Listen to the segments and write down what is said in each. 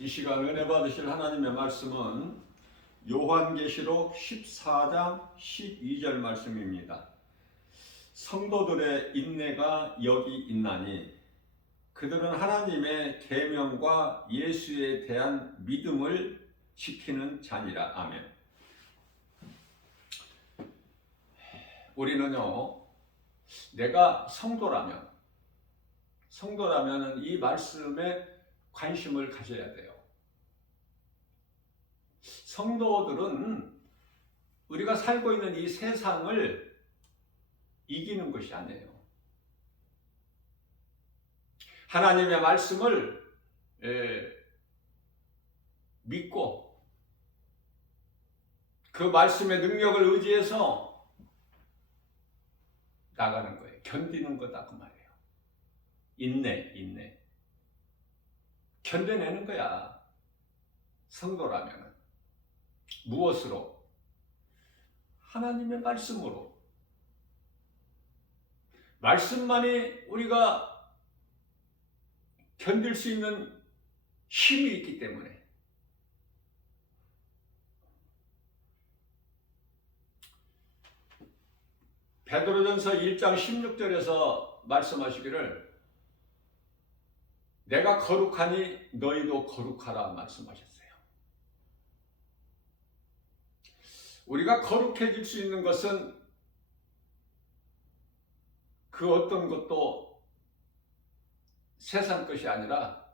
이 시간 은혜 받으실 하나님의 말씀은 요한계시록 14장 12절 말씀입니다. 성도들의 인내가 여기 있나니 그들은 하나님의 계명과 예수에 대한 믿음을 지키는 자니라. 아멘. 우리는요, 내가 성도라면 이 말씀에 관심을 가져야 돼요. 성도들은 우리가 살고 있는 이 세상을 이기는 것이 아니에요. 하나님의 말씀을 믿고 그 말씀의 능력을 의지해서 나가는 거예요. 견디는 거다 그 말이에요. 인내. 견뎌내는 거야. 성도라면. 무엇으로? 하나님의 말씀으로. 말씀만이 우리가 견딜 수 있는 힘이 있기 때문에. 베드로전서 1장 16절에서 말씀하시기를 내가 거룩하니 너희도 거룩하라 말씀하셨어요. 우리가 거룩해질 수 있는 것은 그 어떤 것도 세상 것이 아니라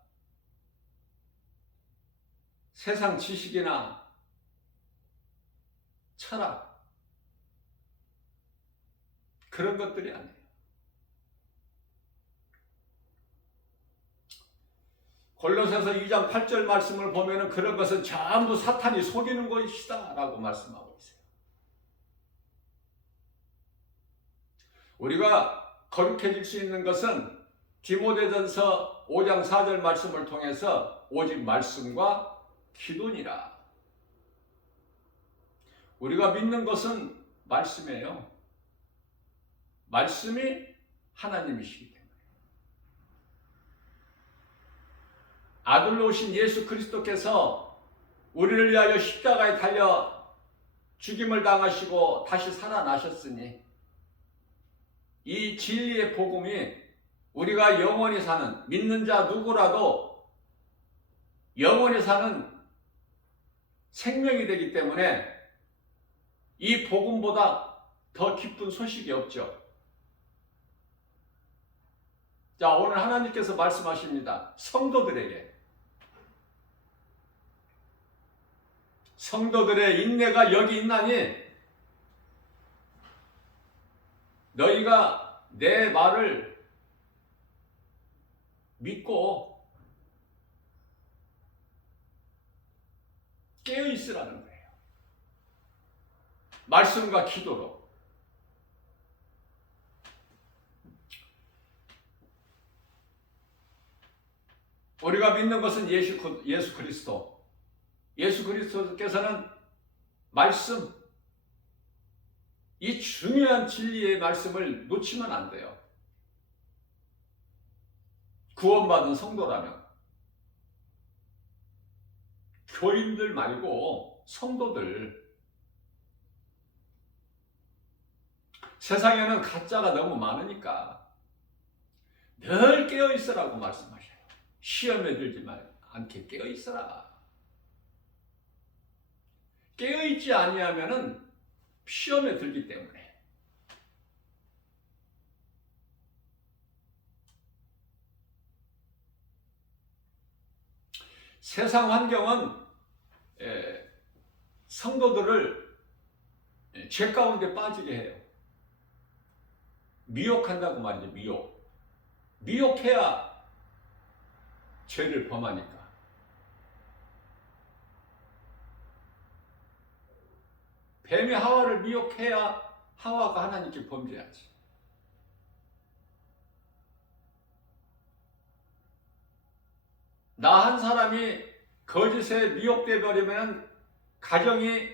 세상 지식이나 철학 그런 것들이 아니에요. 골로새서 2장 8절 말씀을 보면은 그런 것은 전부 사탄이 속이는 것이다 라고 말씀하고 있어요. 우리가 거룩해질 수 있는 것은 디모데전서 5장 4절 말씀을 통해서 오직 말씀과 기도니라. 우리가 믿는 것은 말씀이에요. 말씀이 하나님이시기 때문에. 아들로 오신 예수 그리스도께서 우리를 위하여 십자가에 달려 죽임을 당하시고 다시 살아나셨으니 이 진리의 복음이 우리가 영원히 사는 믿는 자 누구라도 영원히 사는 생명이 되기 때문에 이 복음보다 더 기쁜 소식이 없죠. 자, 오늘 하나님께서 말씀하십니다. 성도들의 인내가 여기 있나니 너희가 내 말을 믿고 깨어 있으라는 거예요. 말씀과 기도로. 우리가 믿는 것은 예수 그리스도. 예수 그리스도께서는 말씀, 이 중요한 진리의 말씀을 놓치면 안 돼요. 구원받은 성도라면. 교인들 말고 성도들. 세상에는 가짜가 너무 많으니까 늘 깨어있으라고 말씀하셔요. 시험에 들지 않게 깨어있어라. 깨어있지 아니하면은 시험에 들기 때문에. 세상 환경은 성도들을 죄 가운데 빠지게 해요. 미혹한다고 말이죠. 미혹해야 죄를 범하니까. 뱀이 하와를 미혹해야 하와가 하나님께 범죄하지. 나 한 사람이 거짓에 미혹돼 버리면 가정이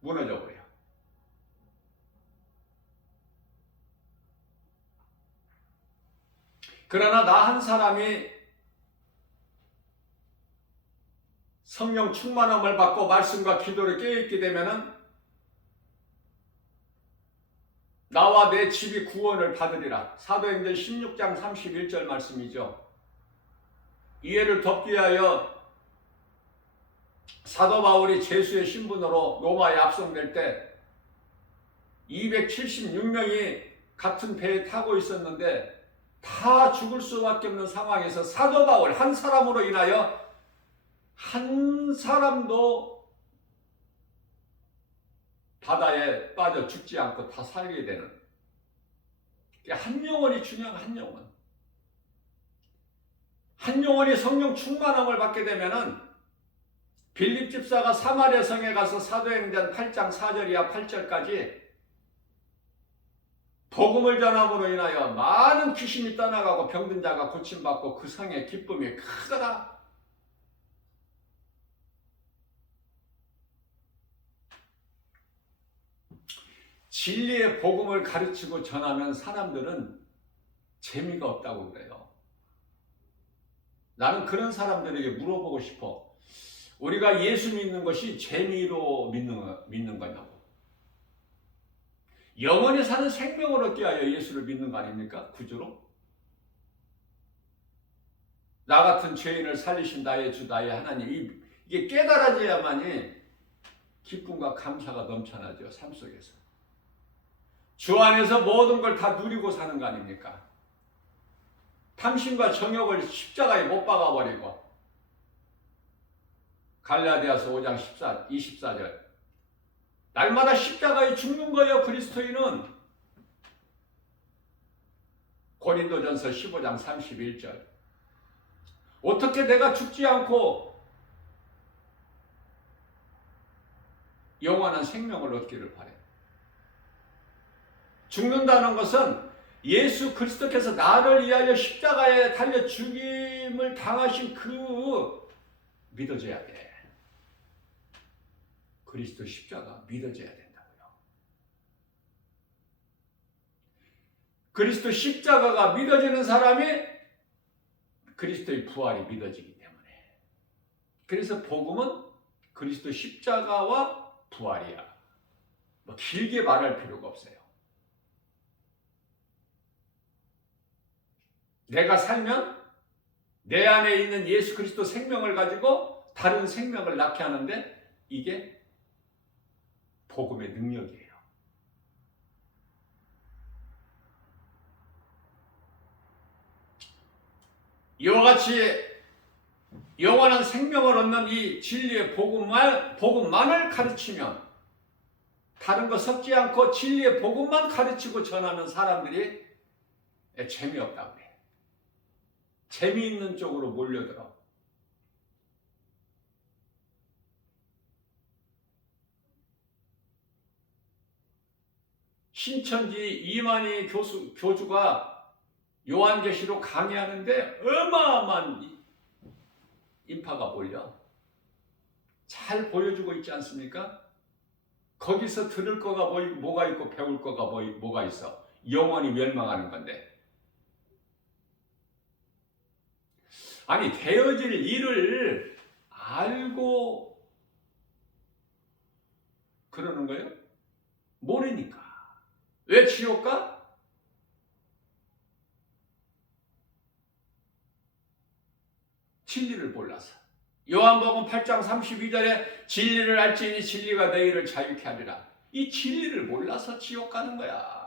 무너져 버려요. 그러나 나 한 사람이 성령 충만함을 받고 말씀과 기도를 깨어있게 되면은 나와 내 집이 구원을 받으리라. 사도행전 16장 31절 말씀이죠. 이해를 덮기 위하여 사도 바울이 제수의 신분으로 로마에 압송될 때 276명이 같은 배에 타고 있었는데 다 죽을 수밖에 없는 상황에서 사도 바울 한 사람으로 인하여 한 사람도 바다에 빠져 죽지 않고 다 살게 되는, 한 영혼이 중요한, 한 영혼. 한 영혼이 성령 충만함을 받게 되면은 빌립 집사가 사마리아 성에 가서 사도행전 8장 4절이야 8절까지 복음을 전함으로 인하여 많은 귀신이 떠나가고 병든 자가 고침받고 그 성의 기쁨이 크더라. 진리의 복음을 가르치고 전하면 사람들은 재미가 없다고 그래요. 나는 그런 사람들에게 물어보고 싶어. 우리가 예수 믿는 것이 재미로 믿는 거냐고. 영원히 사는 생명을 얻기 위하여 예수를 믿는 거 아닙니까? 구주로. 나 같은 죄인을 살리신 나의 주 나의 하나님, 이게 깨달아져야만이 기쁨과 감사가 넘쳐나죠. 삶 속에서. 주 안에서 모든 걸 다 누리고 사는 거 아닙니까? 탐심과 정욕을 십자가에 못 박아버리고, 갈라디아서 5장 24절 날마다 십자가에 죽는 거예요. 그리스도인은. 고린도전서 15장 31절 어떻게 내가 죽지 않고 영원한 생명을 얻기를 바래. 죽는다는 것은 예수 그리스도께서 나를 위하여 십자가에 달려 죽임을 당하신 그 믿어져야 돼. 그리스도 십자가 믿어져야 된다고요. 그리스도 십자가가 믿어지는 사람이 그리스도의 부활이 믿어지기 때문에. 그래서 복음은 그리스도 십자가와 부활이야. 뭐 길게 말할 필요가 없어요. 내가 살면 내 안에 있는 예수 그리스도 생명을 가지고 다른 생명을 낳게 하는데 이게 복음의 능력이에요. 이와 같이 영원한 생명을 얻는 이 진리의 복음만을 가르치면, 다른 거 섞지 않고 진리의 복음만 가르치고 전하는 사람들이 재미없다고 그래. 재미있는 쪽으로 몰려들어. 신천지 이만희 교주가 요한계시록 강의하는데 어마어마한 인파가 몰려. 잘 보여주고 있지 않습니까? 거기서 들을 거가 뭐가 있고 배울 거가 뭐가 있어. 영원히 멸망하는 건데. 아니, 되어질 일을 알고 그러는 거예요? 모르니까. 왜 지옥 가? 진리를 몰라서. 요한복음 8장 32절에 진리를 알지니 진리가 너희를 자유케 하리라. 이 진리를 몰라서 지옥 가는 거야.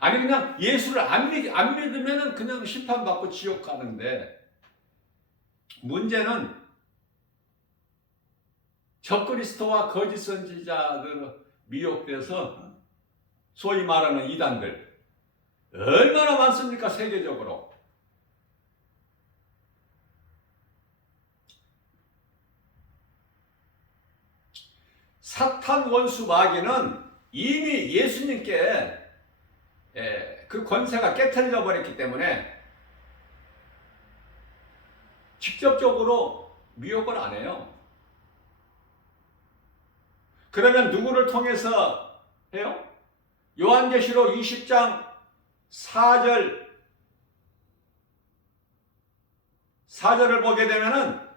아니, 그냥 예수를 안 믿으면 그냥 심판받고 지옥 가는데, 문제는 적그리스도와 거짓 선지자들 미혹돼서 소위 말하는 이단들 얼마나 많습니까? 세계적으로. 사탄 원수 마귀는 이미 예수님께 그 권세가 깨트려 버렸기 때문에 직접적으로 미혹을 안 해요. 그러면 누구를 통해서 해요? 요한계시록 20장 4절을 보게 되면은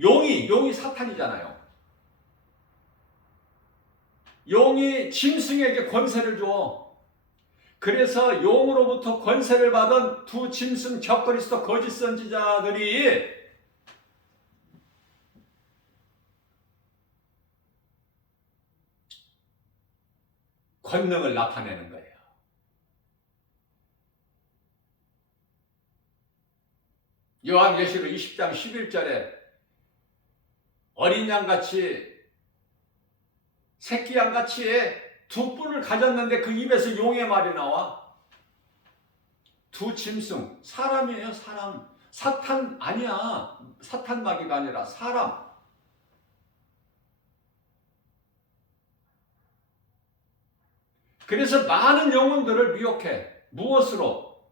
용이 사탄이잖아요. 용이 짐승에게 권세를 줘. 그래서 용으로부터 권세를 받은 두 짐승 적그리스도 거짓 선지자들이 권능을 나타내는 거예요. 요한계시록 20장 11절에 어린 양같이 새끼 양같이 두 뿔을 가졌는데 그 입에서 용의 말이 나와. 두 짐승, 사람이에요, 사람. 사탄 아니야. 사탄 마귀가 아니라 사람. 그래서 많은 영혼들을 미혹해. 무엇으로?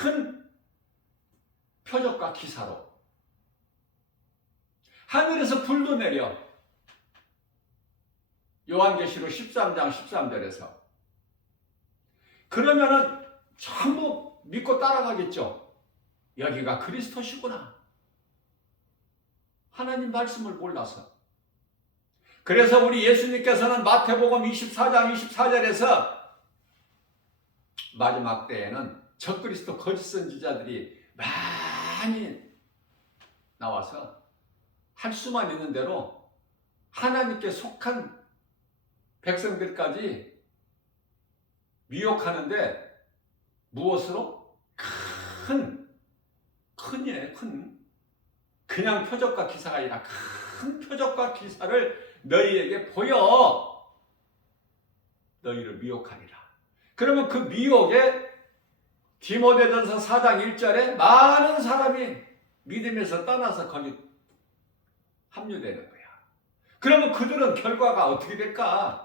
큰 표적과 기사로. 하늘에서 불도 내려. 요한계시록 13장 13절에서. 그러면은 전부 믿고 따라가겠죠. 여기가 그리스도시구나. 하나님 말씀을 몰라서. 그래서 우리 예수님께서는 마태복음 24장 24절에서 마지막 때에는 적그리스도 거짓 선지자들이 많이 나와서 할 수만 있는 대로 하나님께 속한 백성들까지 미혹하는데 무엇으로? 큰이에요. 큰. 그냥 표적과 기사가 아니라 큰 표적과 기사를 너희에게 보여 너희를 미혹하리라. 그러면 그 미혹에 디모데전서 4장 1절에 많은 사람이 믿음에서 떠나서 거기 합류되는 거야. 그러면 그들은 결과가 어떻게 될까?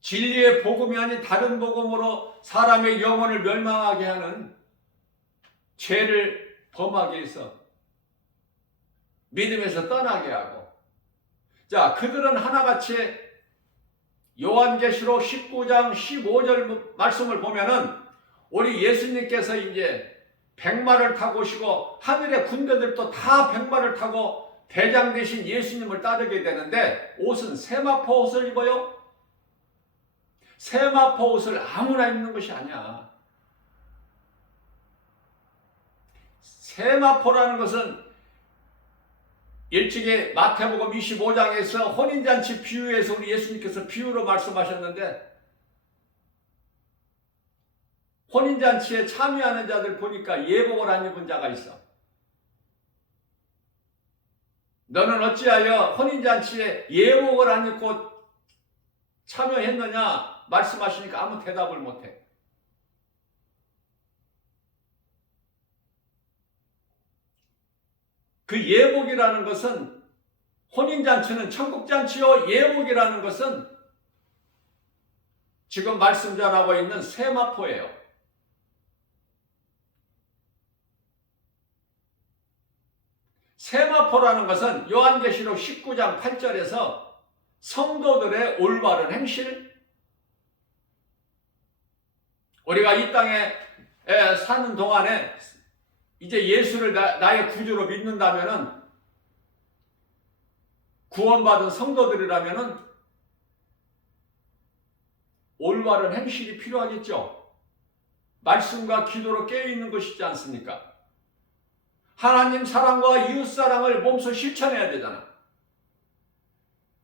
진리의 복음이 아닌 다른 복음으로 사람의 영혼을 멸망하게 하는 죄를 범하게 해서 믿음에서 떠나게 하고, 자, 그들은 하나같이 요한계시록 19장 15절 말씀을 보면은 우리 예수님께서 이제 백마를 타고 오시고 하늘의 군대들도 다 백마를 타고 대장 되신 예수님을 따르게 되는데 옷은 세마포 옷을 입어요. 세마포 옷을 아무나 입는 것이 아니야. 세마포라는 것은 일찍이 마태복음 25장에서 혼인잔치 비유에서 우리 예수님께서 비유로 말씀하셨는데, 혼인잔치에 참여하는 자들 보니까 예복을 안 입은 자가 있어. 너는 어찌하여 혼인잔치에 예복을 안 입고 참여했느냐 말씀하시니까 아무 대답을 못해. 그 예복이라는 것은, 혼인잔치는 천국잔치요, 예복이라는 것은 지금 말씀 전하고 있는 세마포예요. 세마포라는 것은 요한계시록 19장 8절에서 성도들의 올바른 행실, 우리가 이 땅에 사는 동안에 이제 예수를 나의 구주로 믿는다면은, 구원받은 성도들이라면은 올바른 행실이 필요하겠죠. 말씀과 기도로 깨어있는 것이지 않습니까? 하나님 사랑과 이웃 사랑을 몸소 실천해야 되잖아.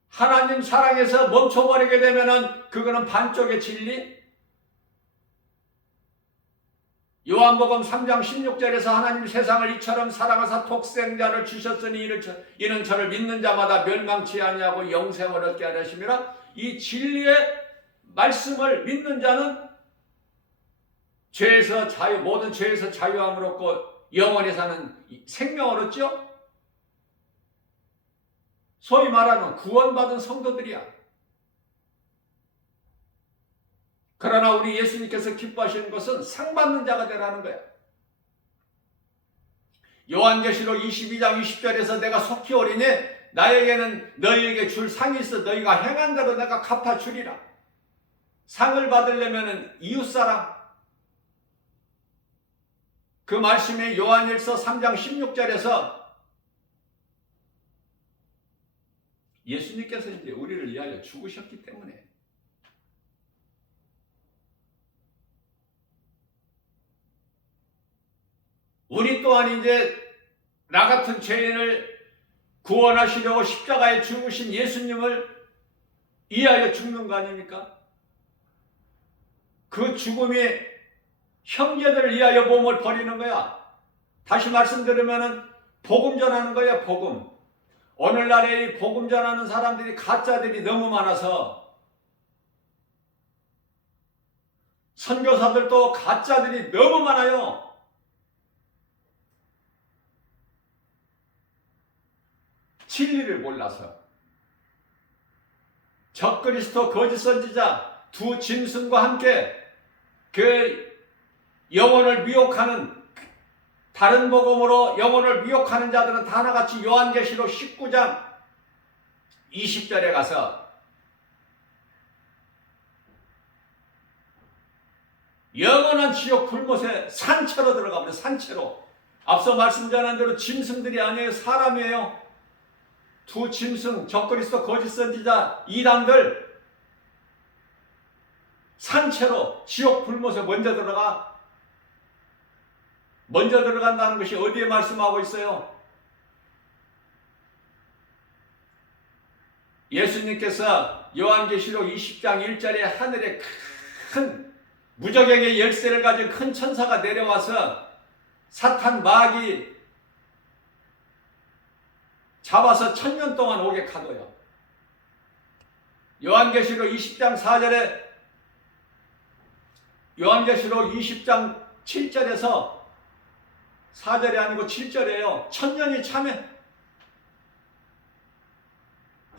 하나님 사랑에서 멈춰버리게 되면은 그거는 반쪽의 진리. 요한복음 3장 16절에서 하나님 세상을 이처럼 사랑하사 독생자를 주셨으니 이는 저를 믿는 자마다 멸망치 아니하고 영생을 얻게 하려심이라. 이 진리의 말씀을 믿는 자는 죄에서 모든 죄에서 자유함을 얻고 영원히 사는 생명을 얻죠. 소위 말하는 구원받은 성도들이야. 그러나 우리 예수님께서 기뻐하시는 것은 상받는 자가 되라는 거야. 요한계시록 22장 20절에서 내가 속히 오리니 나에게는 너희에게 줄 상이 있어 너희가 행한 대로 내가 갚아주리라. 상을 받으려면 이웃사랑, 그 말씀이 요한일서 3장 16절에서 예수님께서 이제 우리를 위하여 죽으셨기 때문에 우리 또한 이제 나 같은 죄인을 구원하시려고 십자가에 죽으신 예수님을 위하여 죽는 거 아닙니까? 그 죽음이 형제들을 위하여 몸을 버리는 거야. 다시 말씀드리면은 복음 전하는 거야, 복음. 오늘날에 이 복음 전하는 사람들이 가짜들이 너무 많아서 선교사들도 가짜들이 너무 많아요. 진리를 몰라서 적그리스도 거짓 선지자 두 짐승과 함께 그 영혼을 미혹하는 다른 복음으로 영혼을 미혹하는 자들은 다 하나같이 요한계시록 19장 20절에 가서 영원한 지옥 불못에 산채로 들어가 버려. 산채로. 앞서 말씀 전한 대로 짐승들이 아니에요. 사람이에요. 두 짐승, 적그리스도 거짓 선지자 이단들 산채로 지옥 불못에 먼저 들어가. 먼저 들어간다는 것이 어디에 말씀하고 있어요? 예수님께서 요한계시록 20장 1절에 하늘에 큰 무적에게 열쇠를 가진 큰 천사가 내려와서 사탄 마귀 잡아서 1000년 동안 오게 가둬요. 요한계시록 20장 4절에 요한계시록 20장 7절에서 4절이 아니고 7절이에요. 1000년이 참여.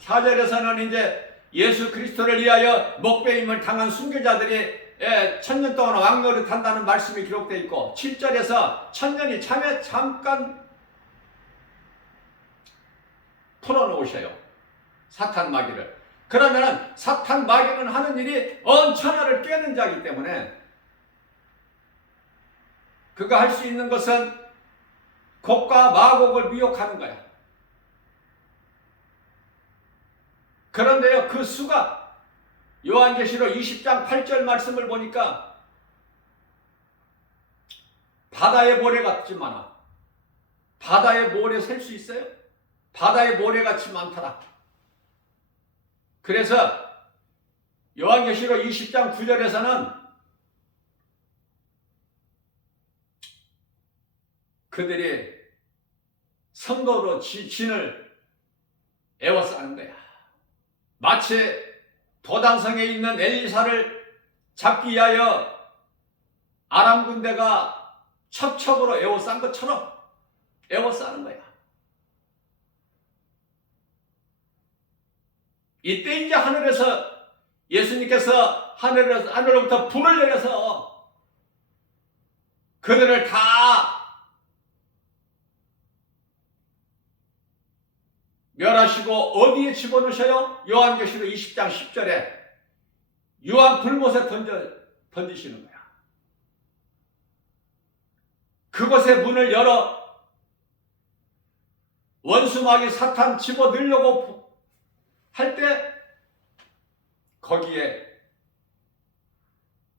4절에서는 이제 예수 그리스도를 위하여 목배임을 당한 순교자들이 1000년 동안 왕노릇 한다는 말씀이 기록되어 있고 7절에서 1000년이 참여 잠깐 풀어놓으셔요. 사탄 마귀를. 그러면 사탄 마귀는 하는 일이 언천하를 깨는 자이기 때문에 그가 할 수 있는 것은 곡과 마곡을 미혹하는 거야. 그런데요, 그 수가 요한계시록 20장 8절 말씀을 보니까 바다의 모래 같지 많아. 바다의 모래 셀 수 있어요? 바다의 모래같이 많더라. 그래서 요한계시록 20장 9절에서는 그들이 성도로 진을 애워싸는 거야. 마치 도단성에 있는 엘리사를 잡기 위하여 아람 군대가 첩첩으로 애워싼 것처럼 애워싸는 거야. 이때 이제 하늘에서 예수님께서 하늘로부터 불을 내려서 그들을 다 멸하시고 어디에 집어넣으셔요? 요한계시록 20장 10절에 유황 불못에 던지시는 거야. 그곳에 문을 열어 원수마귀 사탄 집어넣으려고 할 때 거기에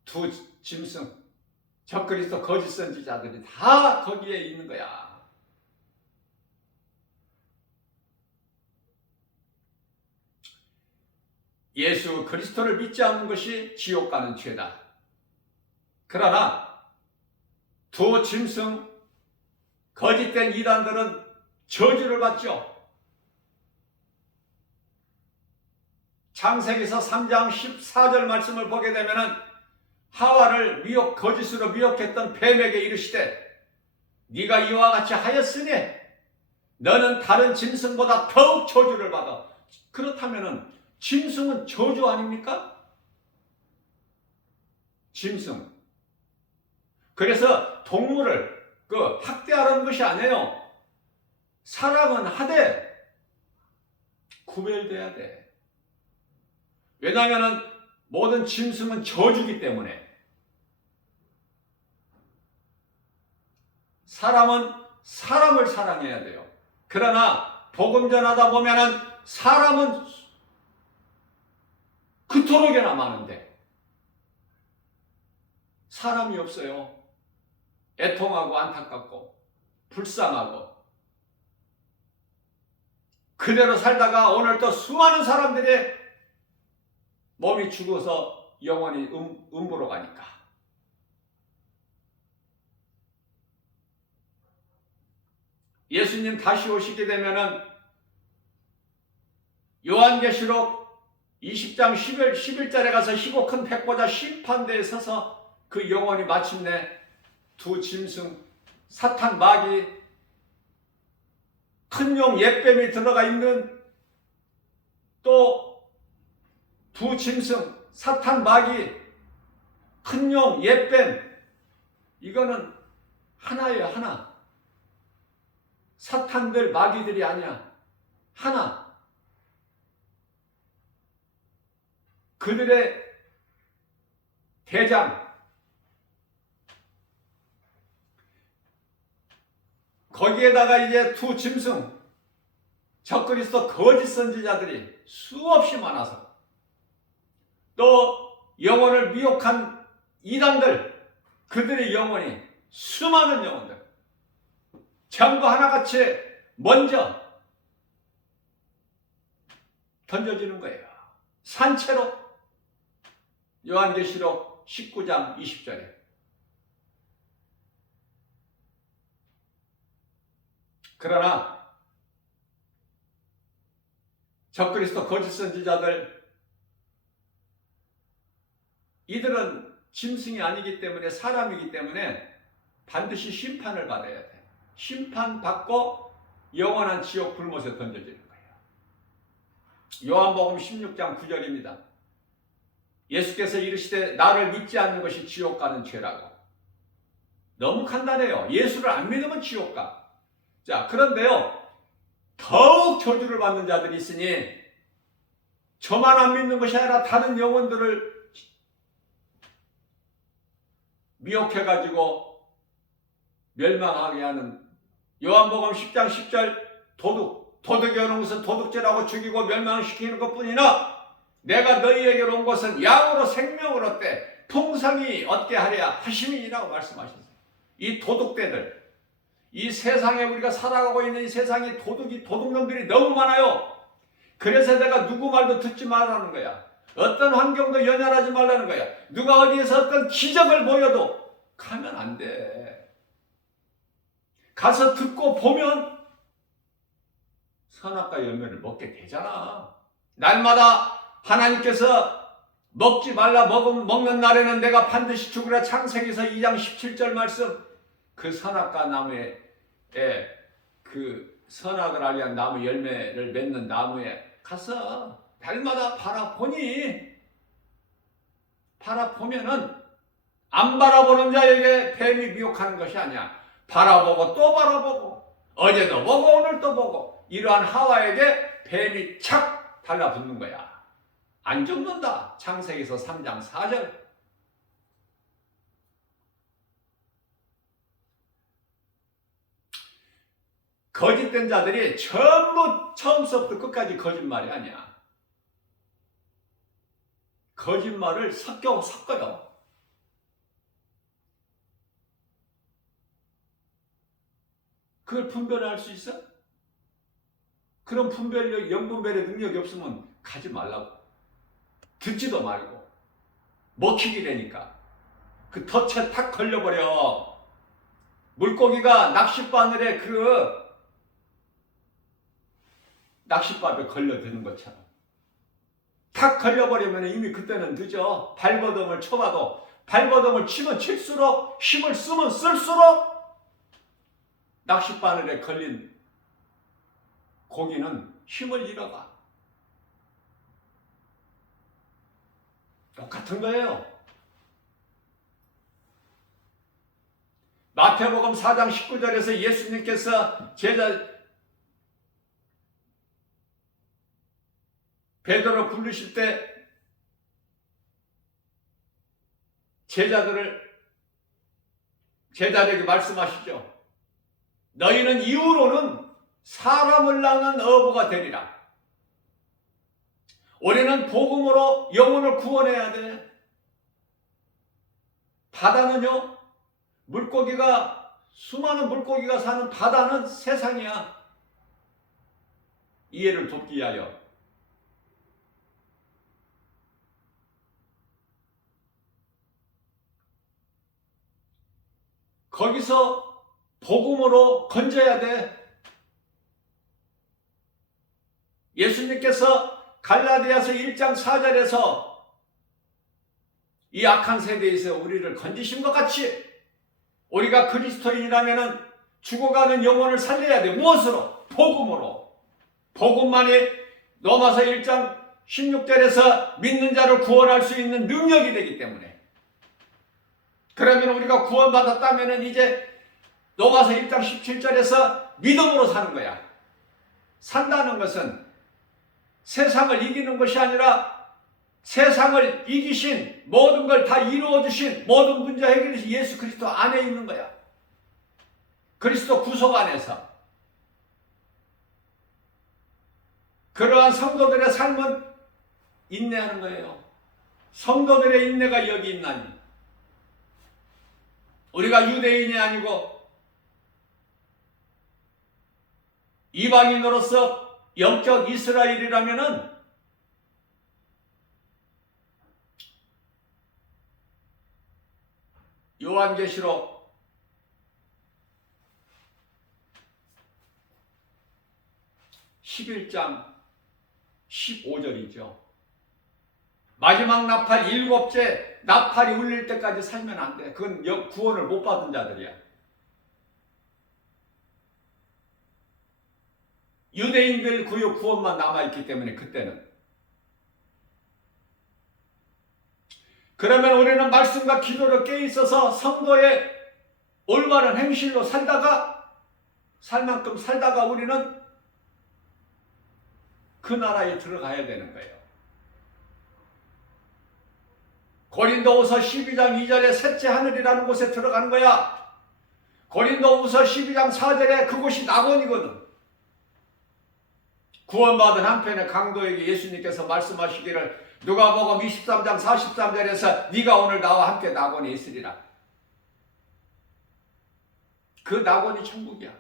두 짐승 적그리스도 거짓 선지자들이 다 거기에 있는 거야. 예수 그리스도를 믿지 않는 것이 지옥 가는 죄다. 그러나 두 짐승 거짓된 이단들은 저주를 받죠. 창세기서 3장 14절 말씀을 보게 되면은 하와를 거짓으로 미혹했던 뱀에게 이르시되 네가 이와 같이 하였으니 너는 다른 짐승보다 더욱 저주를 받아. 그렇다면은 짐승은 저주 아닙니까? 짐승. 그래서 동물을 학대하라는 것이 아니에요. 사랑은 하되 구별돼야 돼. 왜냐하면 모든 짐승은 저주기 때문에. 사람은 사람을 사랑해야 돼요. 그러나 복음 전하다 보면은 사람은 그토록이나 많은데 사람이 없어요. 애통하고 안타깝고 불쌍하고 그대로 살다가 오늘 또 수많은 사람들의 몸이 죽어서 영원히 음부로 가니까. 예수님 다시 오시게 되면은 요한계시록 20장 11절에 가서 희고 큰 백보자 심판대에 서서 그 영혼이 마침내 두 짐승 사탄 마귀 큰 용 옛뱀이 들어가 있는 또 두 짐승 사탄 마귀 큰 용 옛뱀 이거는 하나예요. 하나. 사탄들 마귀들이 아니야. 하나. 그들의 대장 거기에다가 이제 두 짐승 적그리스도 거짓 선지자들이 수없이 많아서 또 영혼을 미혹한 이단들 그들의 영혼이 수많은 영혼들 전부 하나같이 먼저 던져지는 거예요. 산채로 요한계시록 19장 20절에 그러나 적그리스도 거짓 선지자들 이들은 짐승이 아니기 때문에 사람이기 때문에 반드시 심판을 받아야 돼. 심판받고 영원한 지옥 불못에 던져지는 거예요. 요한복음 16장 9절입니다. 예수께서 이르시되 나를 믿지 않는 것이 지옥 가는 죄라고. 너무 간단해요. 예수를 안 믿으면 지옥 가. 자, 그런데요. 더욱 저주를 받는 자들이 있으니 저만 안 믿는 것이 아니라 다른 영혼들을 미혹해가지고 멸망하게 하는 요한복음 10장 10절 도둑이 오는 것은 도둑질하고 죽이고 멸망시키는 것뿐이나 내가 너희에게로 온 것은 양으로 생명을 얻되 풍성히 얻게 하랴 하심이니라고 말씀하셨어요. 이 도둑대들 이 세상에 우리가 살아가고 있는 이 세상에 도둑놈들이 너무 많아요. 그래서 내가 누구 말도 듣지 말라는 거야. 어떤 환경도 연연하지 말라는 거야. 누가 어디에서 어떤 기적을 보여도 가면 안 돼. 가서 듣고 보면 선악과 열매를 먹게 되잖아. 날마다 하나님께서 먹지 말라 먹는 날에는 내가 반드시 죽으라 창세기서 2장 17절 말씀 그 선악과 나무에 그 선악을 알리한 나무 열매를 맺는 나무에 가서 날마다 바라보면은 안 바라보는 자에게 뱀이 미혹하는 것이 아니야. 바라보고 또 바라보고 어제도 보고 오늘 또 보고 이러한 하와에게 뱀이 착 달라붙는 거야. 안 죽는다. 창세기서 3장 4절. 거짓된 자들이 전부 처음부터 끝까지 거짓말이 아니야. 거짓말을 섞어요. 그걸 분별할 수 있어? 그런 영분별의 능력이 없으면 가지 말라고. 듣지도 말고. 먹히게 되니까. 그 덫에 탁 걸려버려. 물고기가 낚싯바늘에 낚싯밥에 걸려드는 것처럼. 탁 걸려버리면 이미 그때는 늦어. 발버둥을 쳐봐도 발버둥을 치면 칠수록 힘을 쓰면 쓸수록 낚싯바늘에 걸린 고기는 힘을 잃어가. 똑같은 거예요. 마태복음 4장 19절에서 예수님께서 베드로 부르실 때 제자들에게 말씀하시죠. 너희는 이후로는 사람을 낳는 어부가 되리라. 우리는 복음으로 영혼을 구원해야 돼. 바다는요, 수많은 물고기가 사는 바다는 세상이야. 이해를 돕기 위하여. 거기서 복음으로 건져야 돼. 예수님께서 갈라디아서 1장 4절에서 이 악한 세대에서 우리를 건지신 것 같이 우리가 그리스도인이라면 죽어가는 영혼을 살려야 돼. 무엇으로? 복음으로. 복음만이 로마서 1장 16절에서 믿는 자를 구원할 수 있는 능력이 되기 때문에. 그러면 우리가 구원받았다면 이제 로마서 1장 17절에서 믿음으로 사는 거야. 산다는 것은 세상을 이기는 것이 아니라 세상을 이기신, 모든 걸 다 이루어주신, 모든 문제 해결이신 예수 그리스도 안에 있는 거야. 그리스도 구속 안에서. 그러한 성도들의 삶은 인내하는 거예요. 성도들의 인내가 여기 있나니. 우리가 유대인이 아니고 이방인으로서 영적 이스라엘이라면은 요한계시록 11장 15절이죠. 마지막 나팔 7째 나팔이 울릴 때까지 살면 안 돼. 그건 구원을 못 받은 자들이야. 유대인들 구원만 남아있기 때문에 그때는. 그러면 우리는 말씀과 기도로 깨어있어서 성도의 올바른 행실로 살 만큼 살다가 우리는 그 나라에 들어가야 되는 거예요. 고린도후서 12장 2절에 셋째 하늘이라는 곳에 들어가는 거야. 고린도후서 12장 4절에 그곳이 낙원이거든. 구원받은 한편의 강도에게 예수님께서 말씀하시기를 누가복음 23장 43절에서 네가 오늘 나와 함께 낙원에 있으리라. 그 낙원이 천국이야.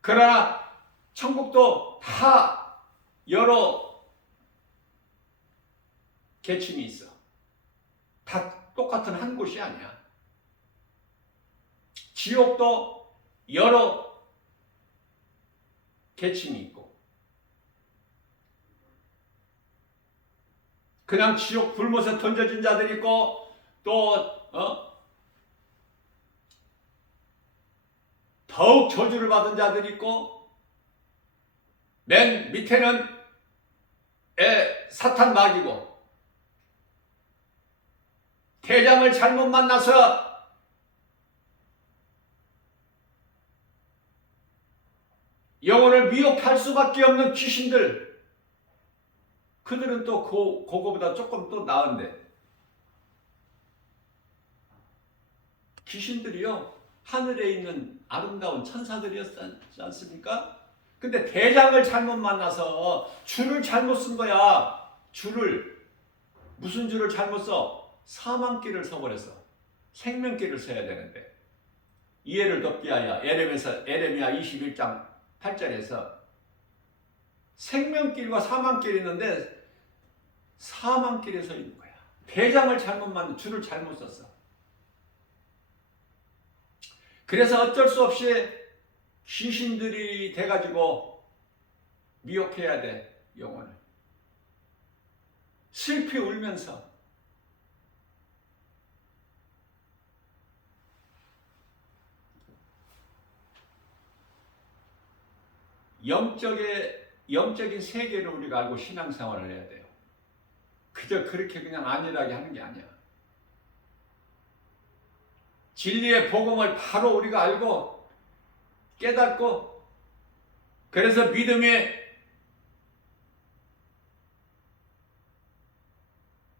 그러나 천국도 다 여러 계층이 있어. 다 똑같은 한 곳이 아니야. 지옥도 여러 계층이 있고, 그냥 지옥 불못에 던져진 자들이 있고, 또 더욱 저주를 받은 자들이 있고, 맨 밑에는 사탄 마귀고, 대장을 잘못 만나서 영혼을 미혹할 수밖에 없는 귀신들, 그들은 또 그거보다 조금 또 나은데, 귀신들이요 하늘에 있는 아름다운 천사들이었지 않습니까? 근데 대장을 잘못 만나서 줄을 잘못 쓴 거야. 무슨 줄을 잘못 써? 사망길을 서버렸어. 생명길을 서야 되는데. 이해를 돕기 위하여 에레미야 21장 8절에서 생명길과 사망길이 있는데 사망길에 서 있는 거야. 대장을 잘못 만든, 줄을 잘못 썼어. 그래서 어쩔 수 없이 귀신들이 돼가지고 미혹해야 돼, 영혼을. 슬피 울면서. 영적인 세계를 우리가 알고 신앙생활을 해야 돼요. 그저 그렇게 그냥 안일하게 하는 게 아니야. 진리의 복음을 바로 우리가 알고 깨닫고, 그래서 믿음의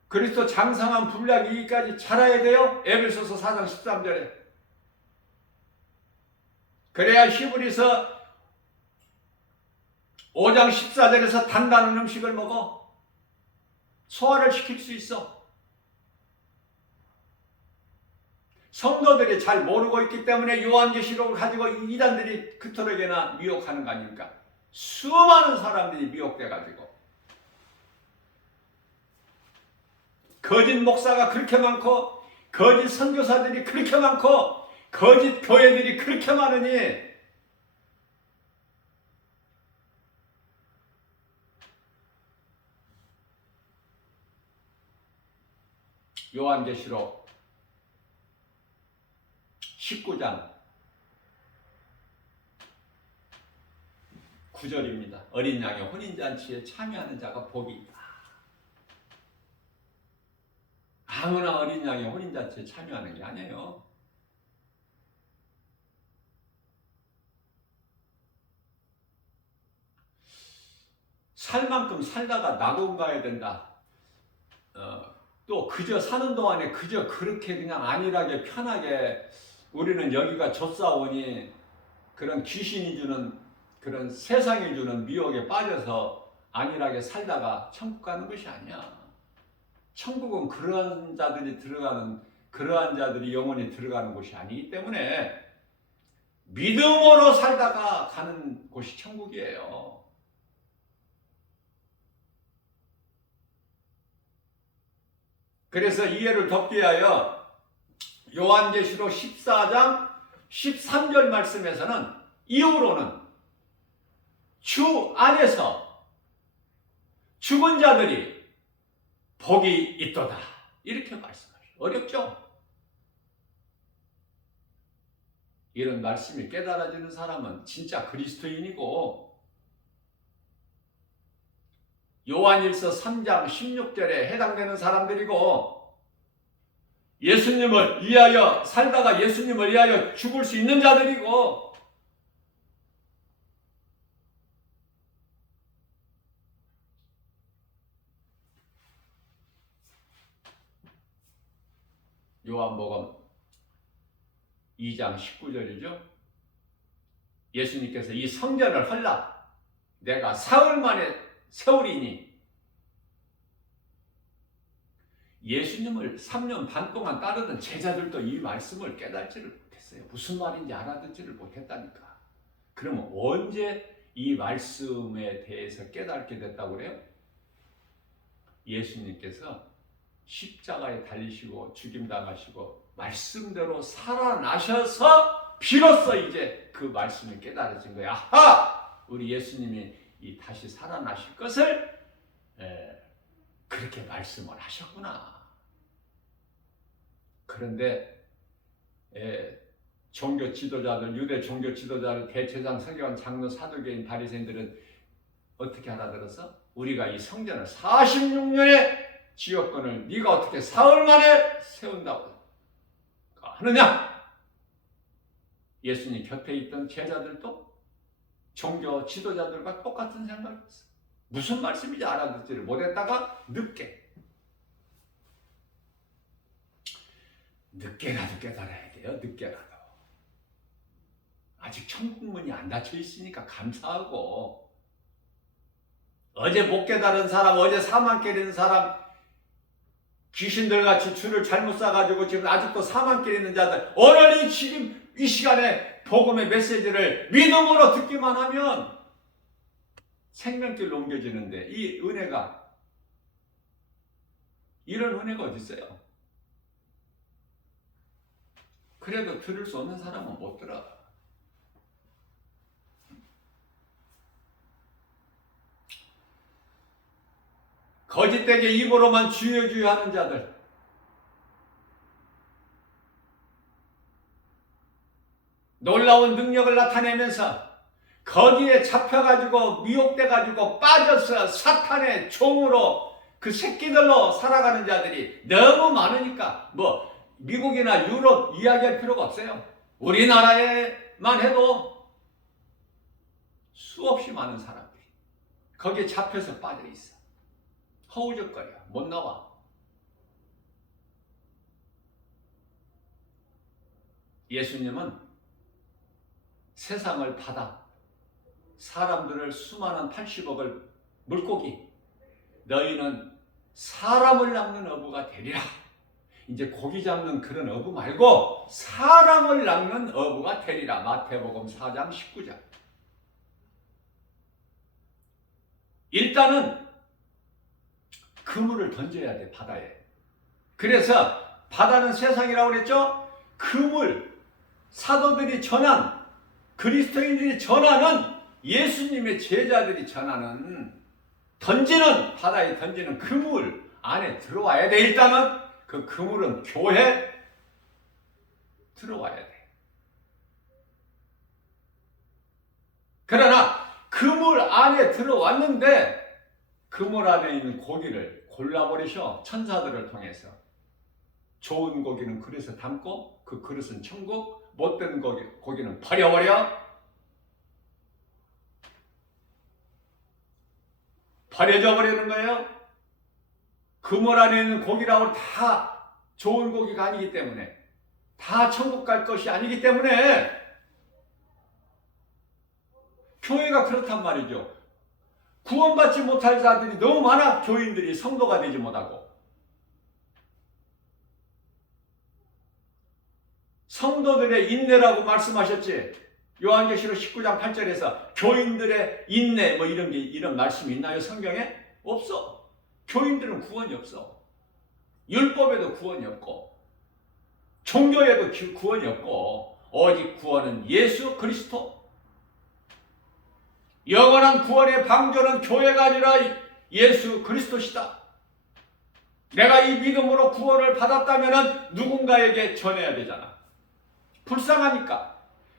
그리스도 장성한 분량 이기까지 자라야 돼요. 에베소서 4장 13절에 그래야 히브리서 5장 14절에서 단단한 음식을 먹어 소화를 시킬 수 있어. 성도들이 잘 모르고 있기 때문에 요한계시록을 가지고 이단들이 그토록이나 미혹하는 거 아닙니까? 수많은 사람들이 미혹돼가지고 거짓 목사가 그렇게 많고 거짓 선교사들이 그렇게 많고 거짓 교회들이 그렇게 많으니 요한계시록 19장 9절입니다. 어린 양의 혼인잔치에 참여하는 자가 복이 있다. 아무나 어린 양의 혼인잔치에 참여하는 게 아니에요. 살 만큼 살다가 낙원 가야 된다. 또 그저 사는 동안에 그저 그렇게 그냥 안일하게 편하게 우리는 여기가 좁사오니 그런 귀신이 주는 그런 세상이 주는 미혹에 빠져서 안일하게 살다가 천국 가는 것이 아니야. 천국은 그러한 자들이 들어가는, 그러한 자들이 영원히 들어가는 곳이 아니기 때문에 믿음으로 살다가 가는 곳이 천국이에요. 그래서 이해를 돕기 위하여 요한계시록 14장 13절 말씀에서는 이후로는 주 안에서 죽은 자들이 복이 있도다 이렇게 말씀하셔요. 어렵죠? 이런 말씀이 깨달아지는 사람은 진짜 그리스도인이고 요한일서 3장 16절에 해당되는 사람들이고 예수님을 위하여 살다가 예수님을 위하여 죽을 수 있는 자들이고 요한복음 2장 19절이죠. 예수님께서 이 성전을 헐라 내가 사흘 만에 세우리니 예수님을 3년 반 동안 따르던 제자들도 이 말씀을 깨닫지를 못했어요. 무슨 말인지 알아듣지를 못했다니까. 그러면 언제 이 말씀에 대해서 깨닫게 됐다고 그래요? 예수님께서 십자가에 달리시고 죽임당하시고 말씀대로 살아나셔서 비로소 이제 그 말씀이 깨달아진 거야. 아하! 우리 예수님이 이 다시 살아나실 것을 그렇게 말씀을 하셨구나. 그런데 종교 지도자들, 유대 종교 지도자들, 대제사장, 서기관, 장로, 사두개인, 바리새인들은 어떻게 알아들어서? 우리가 이 성전을 46년의 지역권을 네가 어떻게 사흘 만에 세운다고 하느냐? 예수님 곁에 있던 제자들도 종교 지도자들과 똑같은 생각을 했어요. 무슨 말씀인지 알아듣지를 못했다가 늦게라도 깨달아야 돼요. 늦게라도. 아직 천국문이 안 닫혀 있으니까 감사하고 어제 못 깨달은 사람, 어제 사망 깨리는 사람, 귀신들같이 줄을 잘못 싸가지고 지금 아직도 사망 깨리는 자들 오늘 지금 이 시간에 복음의 메시지를 믿음으로 듣기만 하면 생명길로 옮겨지는데 이 은혜가 이런 은혜가 어디 있어요? 그래도 들을 수 없는 사람은 못 들어. 거짓되게 입으로만 주여 하는 자들, 놀라운 능력을 나타내면서 거기에 잡혀가지고 미혹돼가지고 빠져서 사탄의 종으로 그 새끼들로 살아가는 자들이 너무 많으니까 뭐 미국이나 유럽 이야기할 필요가 없어요. 우리나라에만 해도 수없이 많은 사람들이 거기에 잡혀서 빠져 있어. 허우적거려. 못 나와. 예수님은 세상을 바다, 사람들을 수많은 80억을 물고기, 너희는 사람을 낚는 어부가 되리라. 이제 고기 잡는 그런 어부 말고 사람을 낚는 어부가 되리라. 마태복음 4장 19절. 일단은 그물을 던져야 돼, 바다에. 그래서 바다는 세상이라고 그랬죠? 그물, 사도들이 전한, 그리스도인들이 전하는, 예수님의 제자들이 전하는 바다에 던지는 그물 안에 들어와야 돼. 일단은 그 그물은 교회 들어와야 돼. 그러나 그물 안에 들어왔는데 그물 안에 있는 고기를 골라버리셔. 천사들을 통해서. 좋은 고기는 그릇에 담고 그 그릇은 천국, 못된 고기는 버려버려. 버려져 버리는 거예요. 그물 안에 있는 고기라고 다 좋은 고기가 아니기 때문에, 다 천국 갈 것이 아니기 때문에 교회가 그렇단 말이죠. 구원받지 못할 자들이 너무 많아. 교인들이 성도가 되지 못하고. 성도들의 인내라고 말씀하셨지. 요한계시록 19장 8절에서 교인들의 인내 뭐 이런 말씀이 있나요? 성경에? 없어. 교인들은 구원이 없어. 율법에도 구원이 없고 종교에도 구원이 없고 오직 구원은 예수 그리스도. 영원한 구원의 방전은 교회가 아니라 예수 그리스도시다. 내가 이 믿음으로 구원을 받았다면 누군가에게 전해야 되잖아. 불쌍하니까.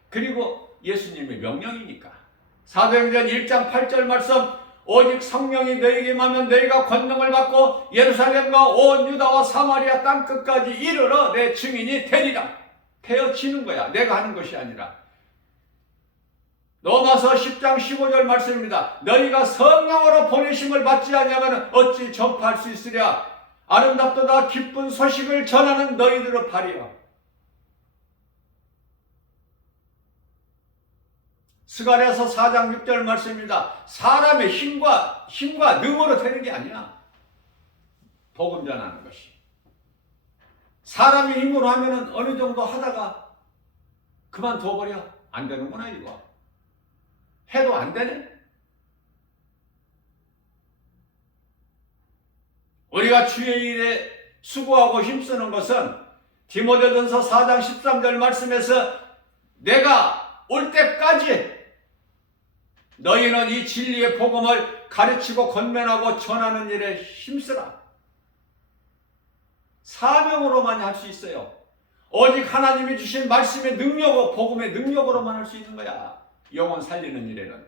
그리고 예수님의 명령이니까. 사도행전 1장 8절 말씀, 오직 성령이 너희에게 임하면 너희가 권능을 받고 예루살렘과 온 유다와 사마리아 땅끝까지 이르러 내 증인이 되리라. 되어지는 거야. 내가 하는 것이 아니라. 로마서 10장 15절 말씀입니다. 너희가 성령으로 보내심을 받지 아니하면 어찌 전파할 수 있으랴. 아름답도다 기쁜 소식을 전하는 너희들을 바리여. 스가랴서 4장 6절 말씀입니다. 사람의 힘과 능으로 되는 게 아니야. 복음 전하는 것이. 사람의 힘으로 하면은 어느 정도 하다가 그만둬버려. 안 되는구나 이거. 해도 안 되네. 우리가 주의 일에 수고하고 힘쓰는 것은 디모데전서 4장 13절 말씀에서 내가 올 때까지 너희는 이 진리의 복음을 가르치고 권면하고 전하는 일에 힘쓰라. 사명으로만 할 수 있어요. 오직 하나님이 주신 말씀의 능력으로, 복음의 능력으로만 할 수 있는 거야. 영혼 살리는 일에는.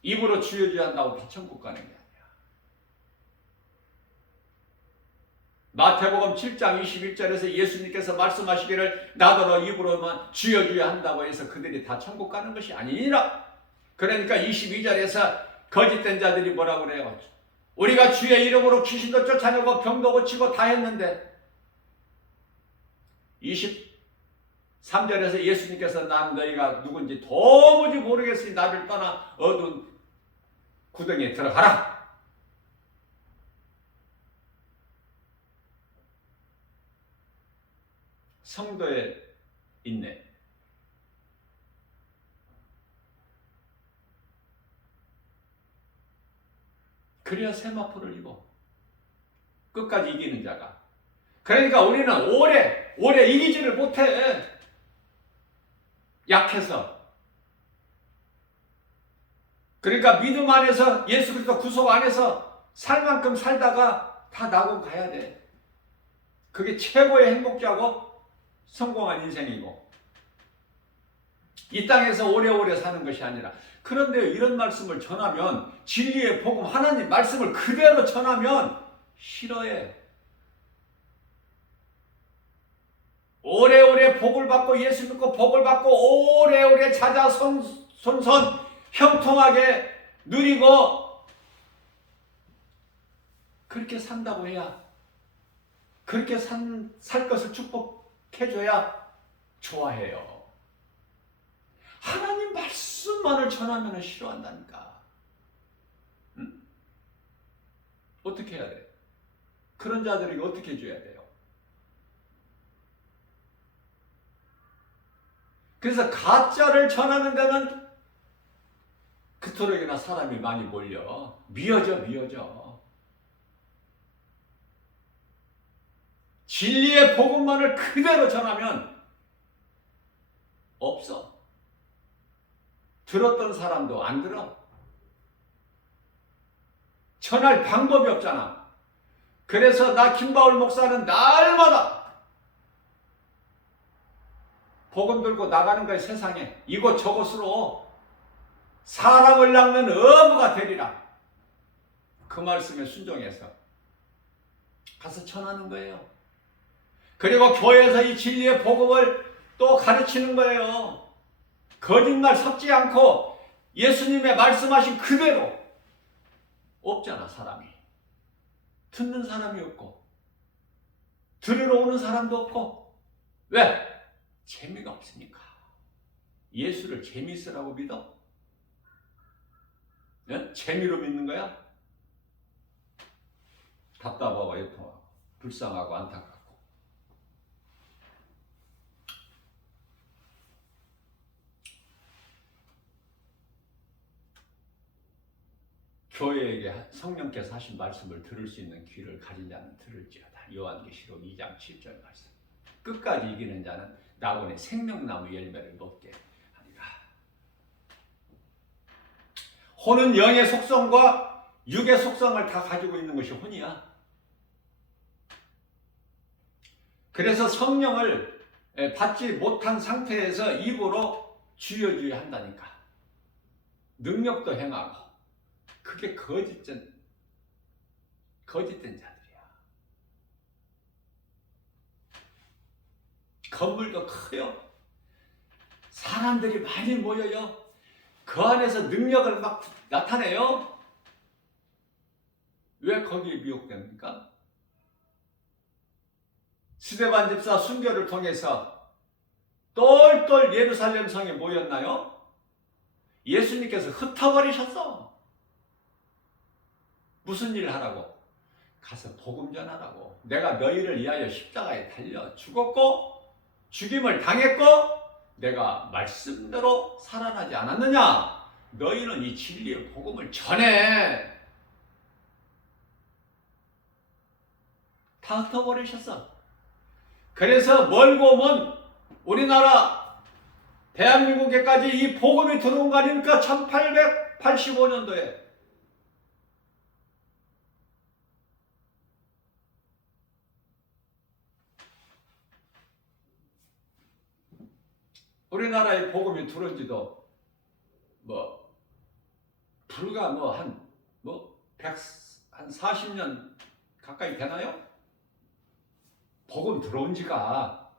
입으로 주여주한다고 다 천국 가는 게 아니야. 마태복음 7장 21절에서 예수님께서 말씀하시기를 나더러 입으로만 주여 한다고 해서 그들이 다 천국 가는 것이 아니니라. 그러니까 22절에서 거짓된 자들이 뭐라고 그래요? 우리가 주의 이름으로 귀신도 쫓아내고 병도 고치고 다 했는데 23절에서 예수님께서 난 너희가 누군지 도무지 모르겠으니 나를 떠나 어두운 구덩이에 들어가라. 성도의 인내. 그래야 세마포를 입어. 끝까지 이기는 자가. 그러니까 우리는 오래 이기지를 못해. 약해서. 그러니까 믿음 안에서 예수 그리스도 구속 안에서 살 만큼 살다가 다 낙원 가야 돼. 그게 최고의 행복자고 성공한 인생이고 이 땅에서 오래오래 사는 것이 아니라. 그런데 이런 말씀을 전하면 진리의 복음 하나님 말씀을 그대로 전하면 싫어해. 오래오래 복을 받고 예수 믿고 복을 받고 오래오래 자자손손 형통하게 누리고 그렇게 산다고 해야 그렇게 살 것을 축복해줘야 좋아해요. 하나님 말씀만을 전하면 싫어한다니까. 응? 어떻게 해야 돼? 그런 자들에게 어떻게 해줘야 돼요? 그래서 가짜를 전하는 데는 그토록이나 사람이 많이 몰려. 미어져. 진리의 복음만을 그대로 전하면 없어. 들었던 사람도 안 들어. 전할 방법이 없잖아. 그래서 나 김바울 목사는 날마다 복음 들고 나가는 거야. 세상에 이곳저곳으로 사람을 낚는 어부가 되리라. 그 말씀에 순종해서 가서 전하는 거예요. 그리고 교회에서 이 진리의 복음을 또 가르치는 거예요. 거짓말 섞지 않고 예수님의 말씀하신 그대로. 없잖아, 사람이. 듣는 사람이 없고 들으러 오는 사람도 없고. 왜? 재미가 없으니까. 예수를 재미있으라고 믿어? 네? 재미로 믿는 거야? 답답하고 애통하고 불쌍하고 안타깝고. 교회에게 성령께서 하신 말씀을 들을 수 있는 귀를 가진 자는 들을지어다. 요한계시록 2장 7절 말씀. 끝까지 이기는 자는 나군의 생명나무 열매를 먹게 하리라. 혼은 영의 속성과 육의 속성을 다 가지고 있는 것이 혼이야. 그래서 성령을 받지 못한 상태에서 입으로 주여 한다니까. 능력도 행하고. 그게 거짓된 자들이야. 건물도 커요. 사람들이 많이 모여요. 그 안에서 능력을 막 나타내요. 왜 거기에 미혹됩니까? 스데반 집사 순교를 통해서 똘똘 예루살렘 성에 모였나요? 예수님께서 흩어버리셨어. 무슨 일을 하라고? 가서 복음 전하라고. 내가 너희를 위하여 십자가에 달려 죽었고 죽임을 당했고 내가 말씀대로 살아나지 않았느냐? 너희는 이 진리의 복음을 전해. 다 흩어버리셨어. 그래서 멀고 먼 우리나라 대한민국에까지 이 복음이 들어온 거 아닙니까? 1885년도에. 우리나라에 복음이 들어온 지도 불과 한 40년 가까이 되나요? 복음 들어온 지가.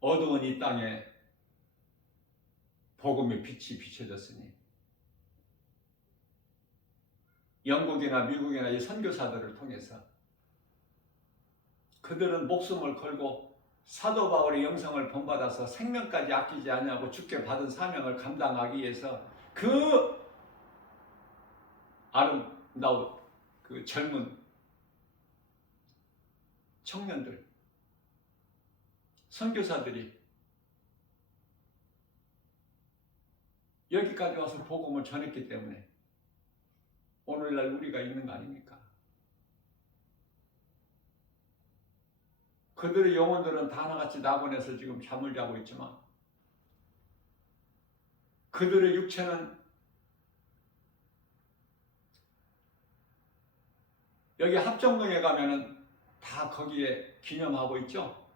어두운 이 땅에 복음의 빛이 비춰졌으니 영국이나 미국이나 이 선교사들을 통해서 그들은 목숨을 걸고 사도 바울의 영성을 본받아서 생명까지 아끼지 아니하고 주께 받은 사명을 감당하기 위해서 그 아름다운 그 젊은 청년들, 선교사들이 여기까지 와서 복음을 전했기 때문에 오늘날 우리가 있는 거 아닙니까? 그들의 영혼들은 다 하나같이 낙원에서 지금 잠을 자고 있지만 그들의 육체는 여기 합정동에 가면은 다 거기에 기념하고 있죠.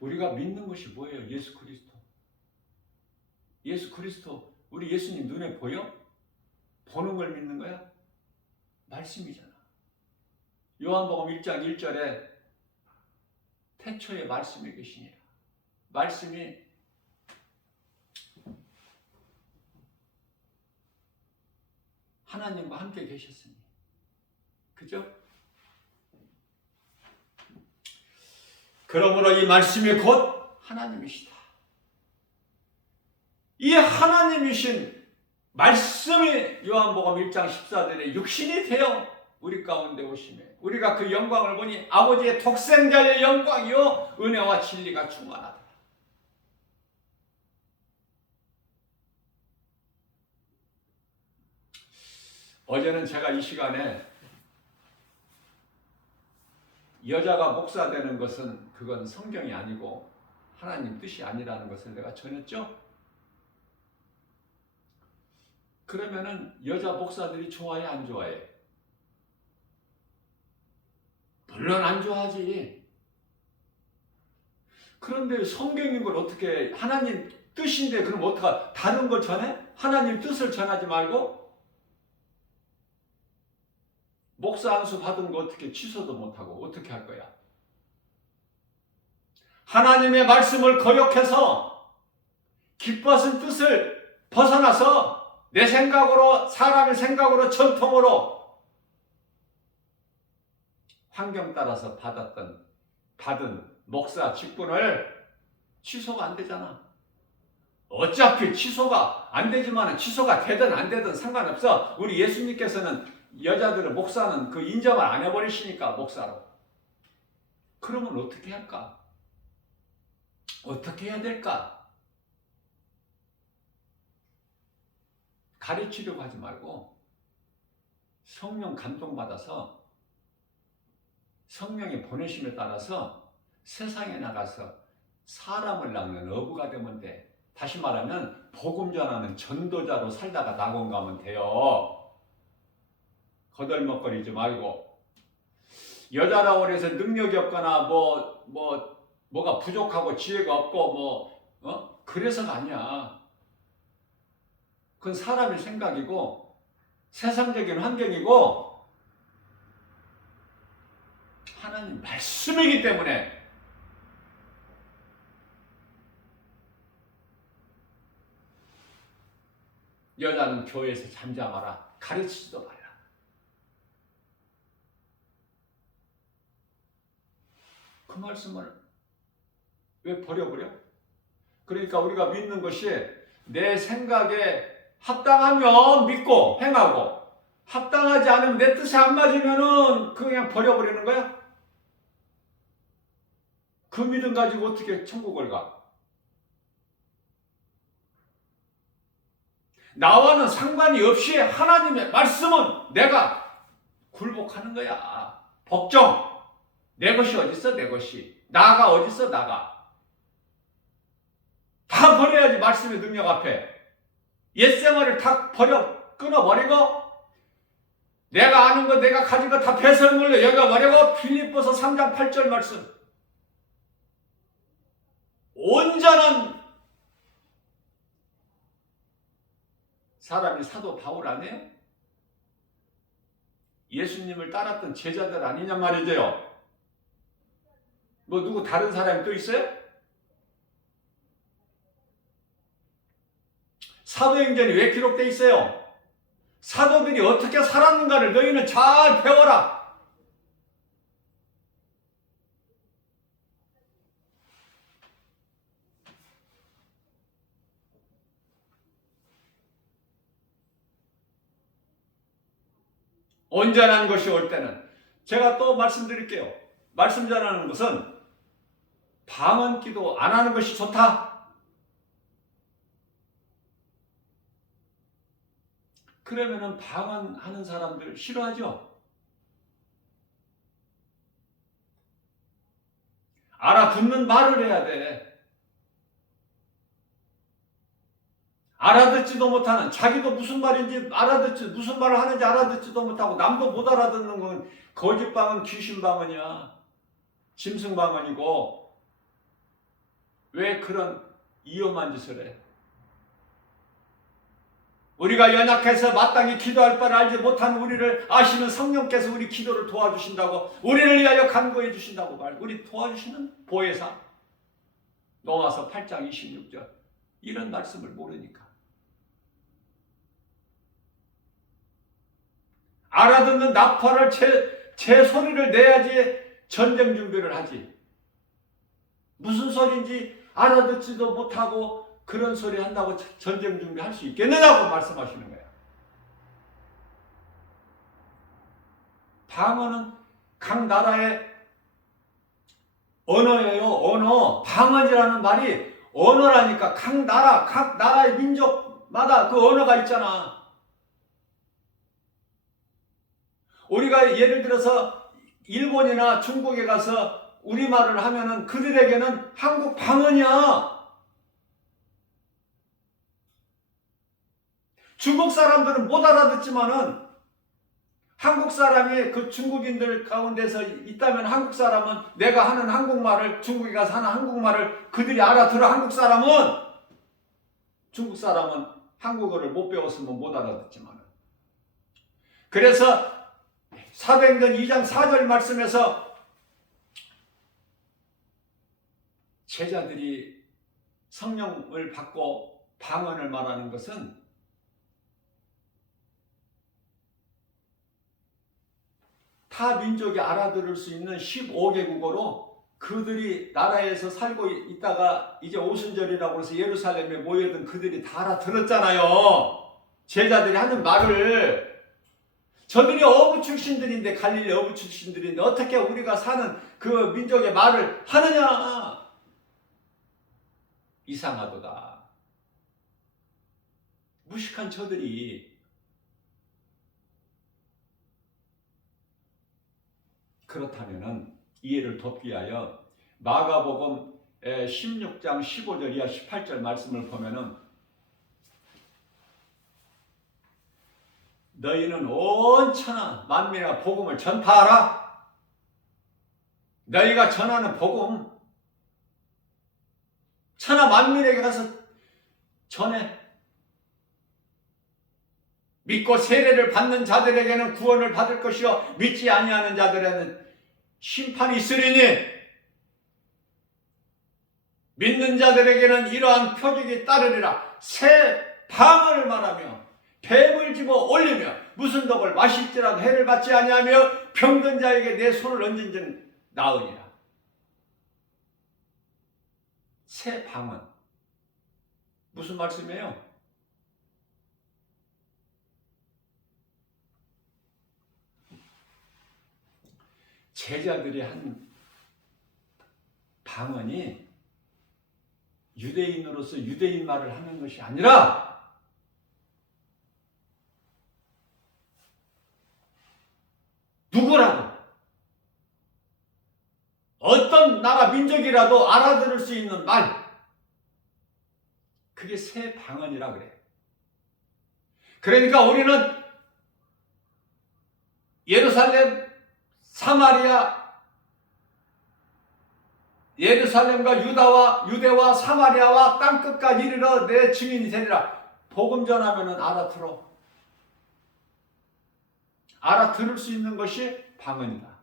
우리가 믿는 것이 뭐예요? 예수 그리스도. 예수 그리스도 우리 예수님 눈에 보여? 보는 걸 믿는 거야? 말씀이잖아. 요한복음 1장 1절에 태초에 말씀이 계시니라. 말씀이 하나님과 함께 계셨으니. 그죠? 그러므로 이 말씀이 곧 하나님이시다. 이 하나님이신 말씀이 요한복음 1장 14절에 육신이 되어 우리 가운데 오시매 우리가 그 영광을 보니 아버지의 독생자의 영광이요 은혜와 진리가 충만하다. 어제는 제가 이 시간에 여자가 목사 되는 것은 그건 성경이 아니고 하나님 뜻이 아니라는 것을 내가 전했죠? 그러면은 여자 목사들이 좋아해, 안 좋아해? 물론 안 좋아하지. 그런데 성경인 걸 어떻게, 하나님 뜻인데 그럼 어떡하, 다른 걸 전해? 하나님 뜻을 전하지 말고? 목사 안수 받은 거 어떻게 취소도 못하고 어떻게 할 거야? 하나님의 말씀을 거역해서 기뻐하신 뜻을 벗어나서 내 생각으로, 사람의 생각으로, 전통으로 환경 따라서 받은 목사 직분을 취소가 안 되잖아. 어차피 취소가 안 되지만 취소가 되든 안 되든 상관없어. 우리 예수님께서는 여자들은 목사는 그 인정을 안 해버리시니까 목사로. 그러면 어떻게 할까? 어떻게 해야 될까? 가르치려고 하지 말고 성령 감동받아서 성령의 보내심에 따라서 세상에 나가서 사람을 낚는 어부가 되면 돼. 다시 말하면 복음 전하는 전도자로 살다가 낙원 가면 돼요. 거들먹거리지 말고. 여자라고 해서 능력이 없거나 뭐가 부족하고 지혜가 없고 그래서가 아니야. 그건 사람의 생각이고 세상적인 환경이고 하나님 말씀이기 때문에 여자는 교회에서 잠잠하라. 가르치지도 말라. 그 말씀을 왜 버려버려? 그러니까 우리가 믿는 것이 내 생각에 합당하면 믿고 행하고 합당하지 않으면 내 뜻에 안 맞으면은 그냥 버려버리는 거야? 그 믿음 가지고 어떻게 천국을 가? 나와는 상관이 없이 하나님의 말씀은 내가 굴복하는 거야. 복종. 내 것이 어딨어? 내 것이. 나가 어딨어? 나가. 다 버려야지 말씀의 능력 앞에. 옛생활을 다 끊어버리고 내가 아는 거 내가 가진 거 다 배설물로 여겨버리고 빌립보서 3장 8절 말씀. 온전한 사람이 사도 바울 아니에요? 예수님을 따랐던 제자들 아니냐 말이죠. 뭐 누구 다른 사람이 또 있어요? 사도행전이 왜 기록되어 있어요? 사도들이 어떻게 살았는가를 너희는 잘 배워라. 온전한 것이 올 때는 제가 또 말씀드릴게요. 말씀 전하는 것은 방언 기도 안 하는 것이 좋다. 그러면은 방언하는 사람들 싫어하죠? 알아듣는 말을 해야 돼. 알아듣지도 못하는, 자기도 무슨 말인지 무슨 말을 하는지 알아듣지도 못하고 남도 못 알아듣는 건 거짓방언, 귀신방언이야. 짐승방언이고. 왜 그런 위험한 짓을 해? 우리가 연약해서 마땅히 기도할 바를 알지 못하는 우리를 아시는 성령께서 우리 기도를 도와주신다고, 우리를 위하여 간구해 주신다고 우리 도와주시는 보혜사. 로마서 8장 26절. 이런 말씀을 모르니까. 알아듣는 나팔을 제 소리를 내야지 전쟁 준비를 하지. 무슨 소리인지 알아듣지도 못하고 그런 소리 한다고 전쟁 준비할 수 있겠느냐고 말씀하시는 거예요. 방언은 각 나라의 언어예요. 언어. 방언이라는 말이 언어라니까. 각 나라의 민족마다 그 언어가 있잖아. 우리가 예를 들어서 일본이나 중국에 가서 우리말을 하면은 그들에게는 한국 방언이야. 중국 사람들은 못 알아듣지만은 한국 사람이 그 중국인들 가운데서 있다면 한국 사람은 내가 하는 한국말을, 중국에 가서 하는 한국말을 그들이 알아들어. 한국 사람은, 중국 사람은 한국어를 못 배웠으면 못 알아듣지만은. 그래서 사도행전 2장 4절 말씀에서 제자들이 성령을 받고 방언을 말하는 것은 타 민족이 알아들을 수 있는 15개국어로 그들이 나라에서 살고 있다가 이제 오순절이라고 해서 예루살렘에 모여든 그들이 다 알아들었잖아요. 제자들이 하는 말을. 저들이 어부 출신들인데, 갈릴리 어부 출신들인데 어떻게 우리가 사는 그 민족의 말을 하느냐. 이상하도다. 무식한 저들이. 그렇다면은 이해를 돕기 위하여 마가복음 16장 15절 이하 18절 말씀을 보면은, 너희는 온 천하 만민의 복음을 전파하라. 너희가 전하는 복음 천하 만민에게 가서 전해. 믿고 세례를 받는 자들에게는 구원을 받을 것이요 믿지 아니하는 자들에게는 심판이 있으리니, 믿는 자들에게는 이러한 표적이 따르리라. 새 방언을 말하며 뱀을 집어 올리며 무슨 독을 마실지라도 해를 받지 아니하며 병든 자에게 내 손을 얹은 즉 나으리라. 새 방언. 무슨 말씀이에요? 제자들이 한 방언이 유대인으로서 유대인 말을 하는 것이 아니라 누구라도 어떤 나라 민족이라도 알아들을 수 있는 말, 그게 새 방언이라 그래요. 그러니까 우리는 예루살렘, 사마리아, 예루살렘과 유대와 사마리아와 땅끝까지 이르러 내 증인이 되리라. 복음 전하면은 알아들어. 알아들을 수 있는 것이 방언이다.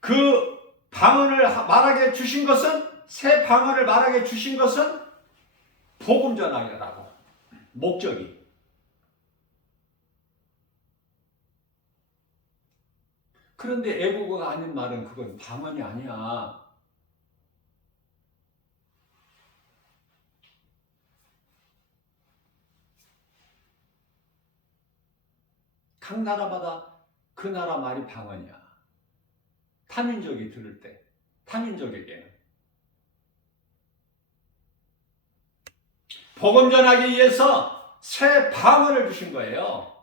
그 방언을 말하게 주신 것은, 새 방언을 말하게 주신 것은 복음 전하기라고. 목적이. 그런데 애국어가 아닌 말은 그건 방언이 아니야. 각 나라마다 그 나라 말이 방언이야. 타민족이 들을 때, 타민족에게는. 복음 전하기 위해서 새 방언을 주신 거예요.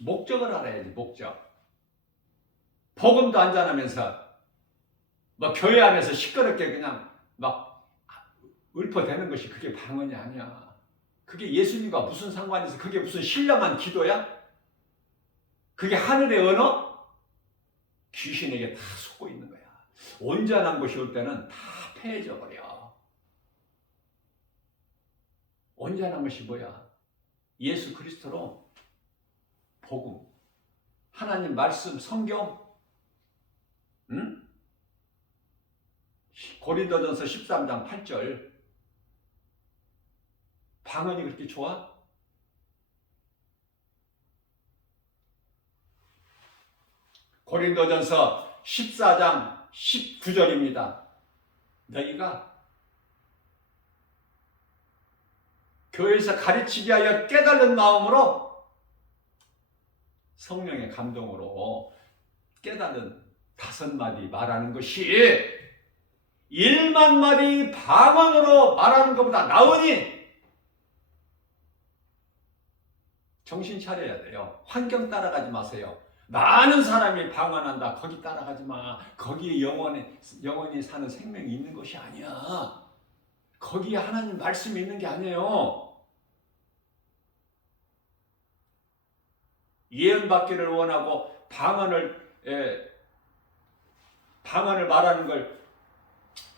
목적을 알아야지, 목적. 복음도 안 전하면서 뭐 교회 안에서 시끄럽게 그냥 막 읊어대는 것이 그게 방언이 아니야. 그게 예수님과 무슨 상관이 있어? 그게 무슨 신령한 기도야? 그게 하늘의 언어? 귀신에게 다 속고 있는 거야. 온전한 것이 올 때는 다 패해져 버려. 온전한 것이 뭐야? 예수 그리스도로 복음, 하나님 말씀, 성경, 응? 고린도전서 13장 8절. 방언이 그렇게 좋아? 고린도전서 14장 19절입니다. 너희가 교회에서 가르치기 하여 깨달은 마음으로 성령의 감동으로 깨달은 5마디 말하는 것이 1만 마디 방언으로 말하는 것보다 나으니 정신 차려야 돼요. 환경 따라가지 마세요. 많은 사람이 방언한다. 거기 따라가지 마. 거기에 영원히 사는 생명이 있는 것이 아니야. 거기에 하나님 말씀이 있는 게 아니에요. 예언받기를 원하고 방언을 말하는 걸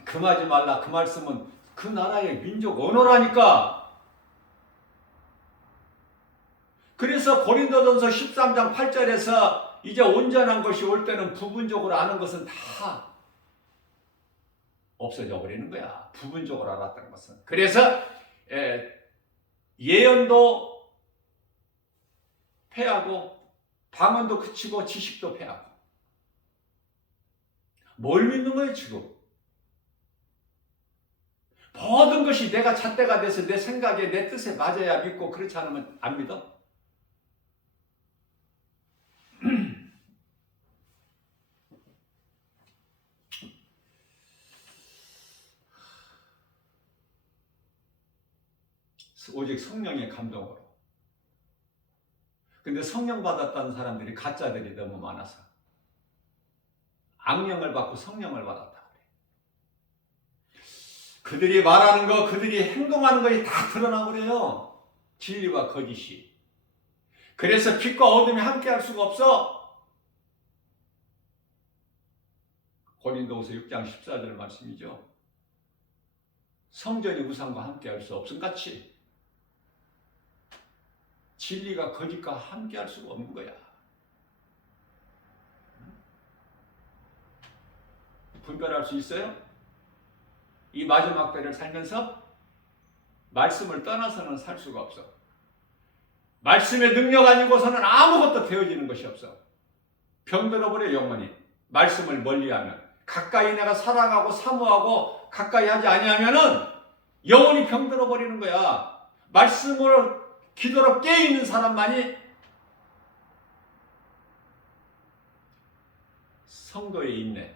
금하지 말라. 그 말씀은 그 나라의 민족 언어라니까. 그래서 고린도전서 13장 8절에서 이제 온전한 것이 올 때는 부분적으로 아는 것은 다 없어져 버리는 거야. 부분적으로 알았다는 것은. 그래서 예언도 패하고 방언도 그치고 지식도 패하고. 뭘 믿는 거예요 지금? 모든 것이 내가 잣대가 돼서 내 생각에 내 뜻에 맞아야 믿고 그렇지 않으면 안 믿어? 오직 성령의 감동으로. 근데 성령 받았다는 사람들이 가짜들이 너무 많아서 악령을 받고 성령을 받았다 그래. 그들이 말하는 거, 그들이 행동하는 것이 다 드러나 버려요. 진리와 거짓이. 그래서 빛과 어둠이 함께할 수가 없어. 고린도후서 6장 14절 말씀이죠. 성전이 우상과 함께할 수 없음 같이 진리가 거짓과 함께할 수가 없는 거야. 분별할 수 있어요? 이 마지막 때를 살면서 말씀을 떠나서는 살 수가 없어. 말씀의 능력 아니고서는 아무것도 되어지는 것이 없어. 병들어버려 영원히. 말씀을 멀리하면. 가까이 내가 사랑하고 사모하고 가까이 하지 아니하면은 영원히 병들어버리는 거야. 말씀을 기도로 깨어있는 사람만이 성도에 있네.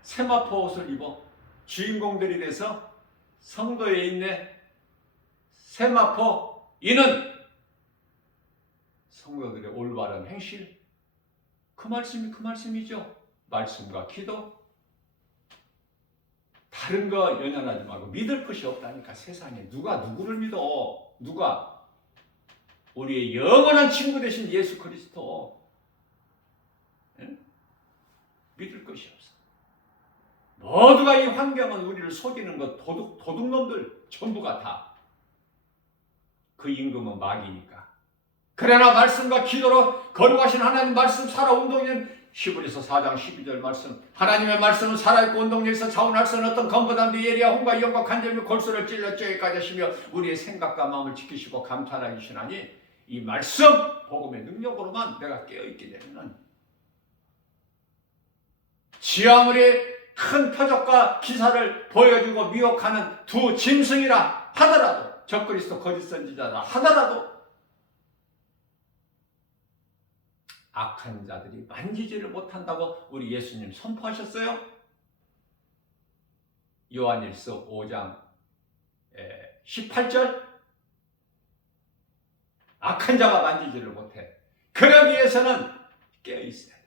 세마포 옷을 입어 주인공들이 돼서 성도에 있네. 세마포 이는 성도들의 올바른 행실. 그 말씀이 그 말씀이죠. 말씀과 기도. 다른 거 연연하지 말고 믿을 것이 없다니까. 세상에 누가 누구를 믿어? 누가? 우리의 영원한 친구 되신 예수 그리스도. 응? 믿을 것이 없어. 모두가 이 환경은 우리를 속이는 것, 도둑놈들 전부가 다. 그 임금은 마귀니까. 그러나 말씀과 기도로 거룩하신 하나님 말씀 살아 운동인 히브리서 4장 12절 말씀. 하나님의 말씀은 살아있고 운동력에서 자원할 수 없는 어떤 검보담비 예리와 홍과 영과 간절미 골수를 찔러 쬐기까지 하시며 우리의 생각과 마음을 지키시고 감탄하게 하시나니 이 말씀 복음의 능력으로만 내가 깨어있게 되면 지 아무리 큰 표적과 기사를 보여주고 미혹하는 두 짐승이라 하더라도 적그리스도 거짓 선지자라 하더라도 악한 자들이 만지지를 못한다고 우리 예수님 선포하셨어요. 요한일서 5장 18절. 악한 자가 만지지를 못해. 그러기 위해서는 깨어있어야 돼.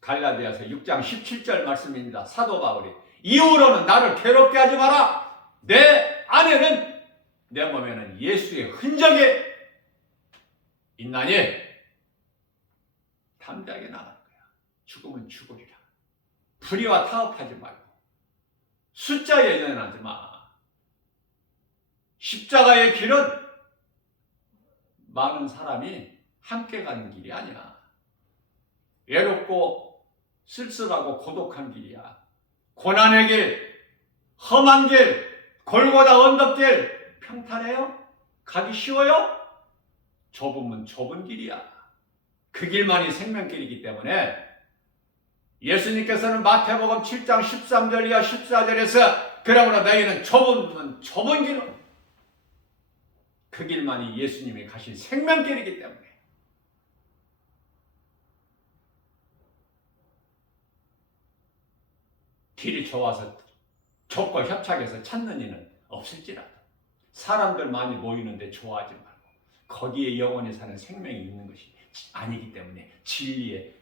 갈라디아서 6장 17절 말씀입니다. 사도 바울이 이후로는 나를 괴롭게 하지 마라. 내 안에는 내 몸에는 예수의 흔적이 있나니 담대하게 나가는 거야. 죽으면 죽으리라. 불의와 타협하지 말고 숫자에 연연하지 마. 십자가의 길은 많은 사람이 함께 가는 길이 아니야. 외롭고 쓸쓸하고 고독한 길이야. 고난의 길, 험한 길, 골고다 언덕길 평탄해요? 가기 쉬워요? 좁으면 좁은 길이야. 그 길만이 생명길이기 때문에 예수님께서는 마태복음 7장 13절 이하 14절에서 그러므로 너희는 좁은 길로, 그 길만이 예수님이 가신 생명길이기 때문에 길이 좋아서 좁고 협착해서 찾는 이는 없을지라도 사람들 많이 모이는데 좋아하지 말고 거기에 영원히 사는 생명이 있는 것이 아니기 때문에 진리의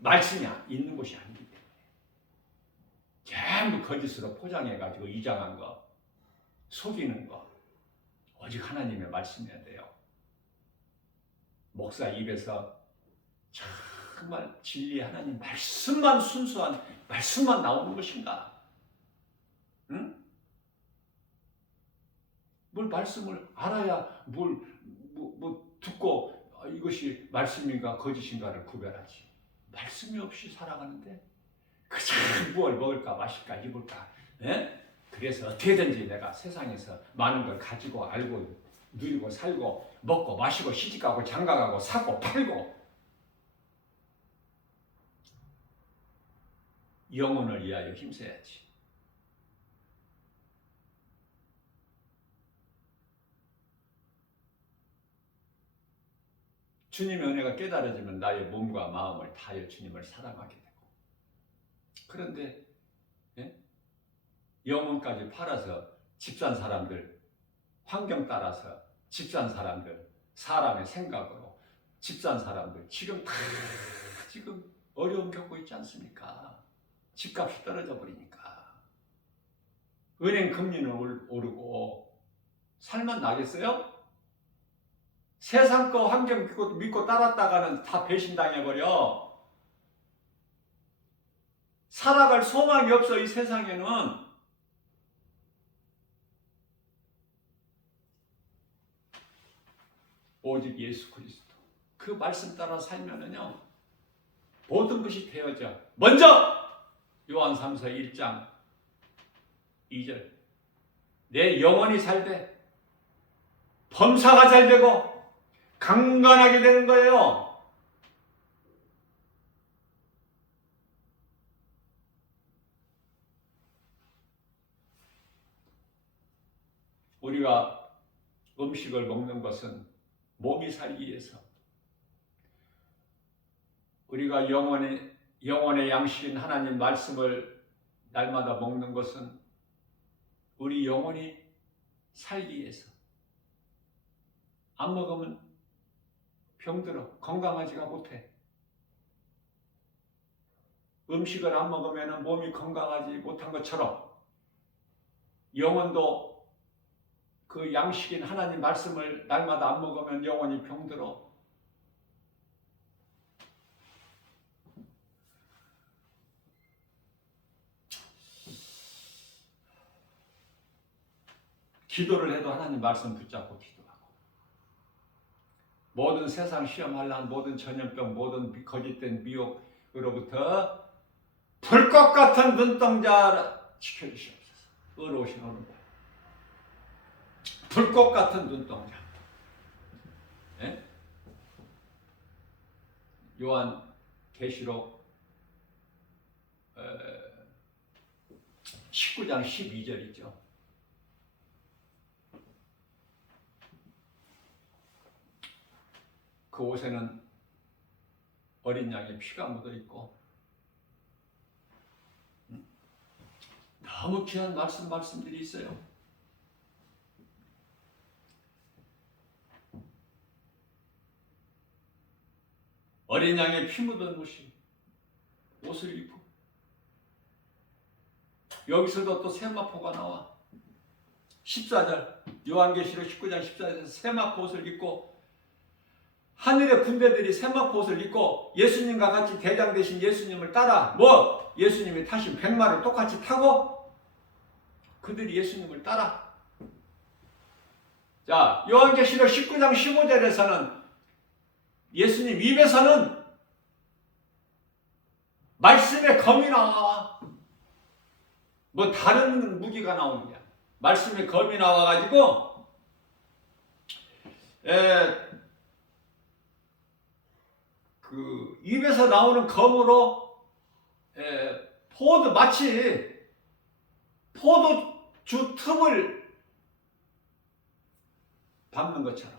말씀이 있는 곳이 아니기 때문에 전부 거짓으로 포장해가지고 이장한 거, 속이는 거, 오직 하나님의 말씀이어야 돼요. 목사 입에서 정말 진리의 하나님 말씀만, 순수한 말씀만 나오는 것인가? 응? 뭘 말씀을 알아야 뭘 듣고 이것이 말씀인가 거짓인가를 구별하지. 말씀이 없이 살아가는데 그저 무엇을 먹을까 마실까 입을까. 에? 그래서 어떻게든지 내가 세상에서 많은 걸 가지고 알고 누리고 살고 먹고 마시고 시집가고 장가가고 사고 팔고 영혼을 위하여 힘써야지. 주님의 은혜가 깨달아지면 나의 몸과 마음을 다하여 주님을 사랑하게 되고, 그런데 영혼까지 팔아서 집 산 사람들, 환경 따라서 집 산 사람들, 사람의 생각으로 집 산 사람들 지금 어려움 겪고 있지 않습니까? 집값이 떨어져 버리니까 은행 금리는 오르고 살만 나겠어요? 세상 거 환경 믿고 따랐다가는 다 배신당해버려. 살아갈 소망이 없어. 이 세상에는. 오직 예수 그리스도 그 말씀 따라 살면은요 모든 것이 되어져. 먼저 요한 3서 1장 2절 내 영혼이 잘돼 범사가 잘되고 강건하게 되는 거예요. 우리가 음식을 먹는 것은 몸이 살기 위해서, 우리가 영혼의 양식인 하나님 말씀을 날마다 먹는 것은 우리 영혼이 살기 위해서. 안 먹으면 병들어. 건강하지가 못해. 음식을 안 먹으면 몸이 건강하지 못한 것처럼 영혼도 그 양식인 하나님 말씀을 날마다 안 먹으면 영혼이 병들어. 기도를 해도 하나님 말씀 붙잡고 기도하고, 모든 세상 시험환란, 모든 전염병, 모든 거짓된 미혹으로부터 불꽃 같은 눈동자 지켜주시옵소서. 의로우신 오늘 불꽃 같은 눈동자. 예? 요한 계시록 19장 12절이죠. 그 옷에는 어린 양의 피가 묻어 있고 너무 귀한 말씀들이 있어요. 어린 양의 피 묻은 옷을 입고, 여기서도 또 세마포가 나와. 14절 요한계시록 19장 14절에서 세마포 옷을 입고 하늘의 군대들이 세마포 옷을 입고 예수님과 같이 대장 되신 예수님을 따라 예수님이 타신 백마를 똑같이 타고 그들이 예수님을 따라. 자, 요한계시록 19장 15절에서는 예수님 입에서는 말씀의 검이 나와. 뭐 다른 무기가 나오느냐. 말씀의 검이 나와가지고 그 입에서 나오는 검으로 마치 포도주 틈을 밟는 것처럼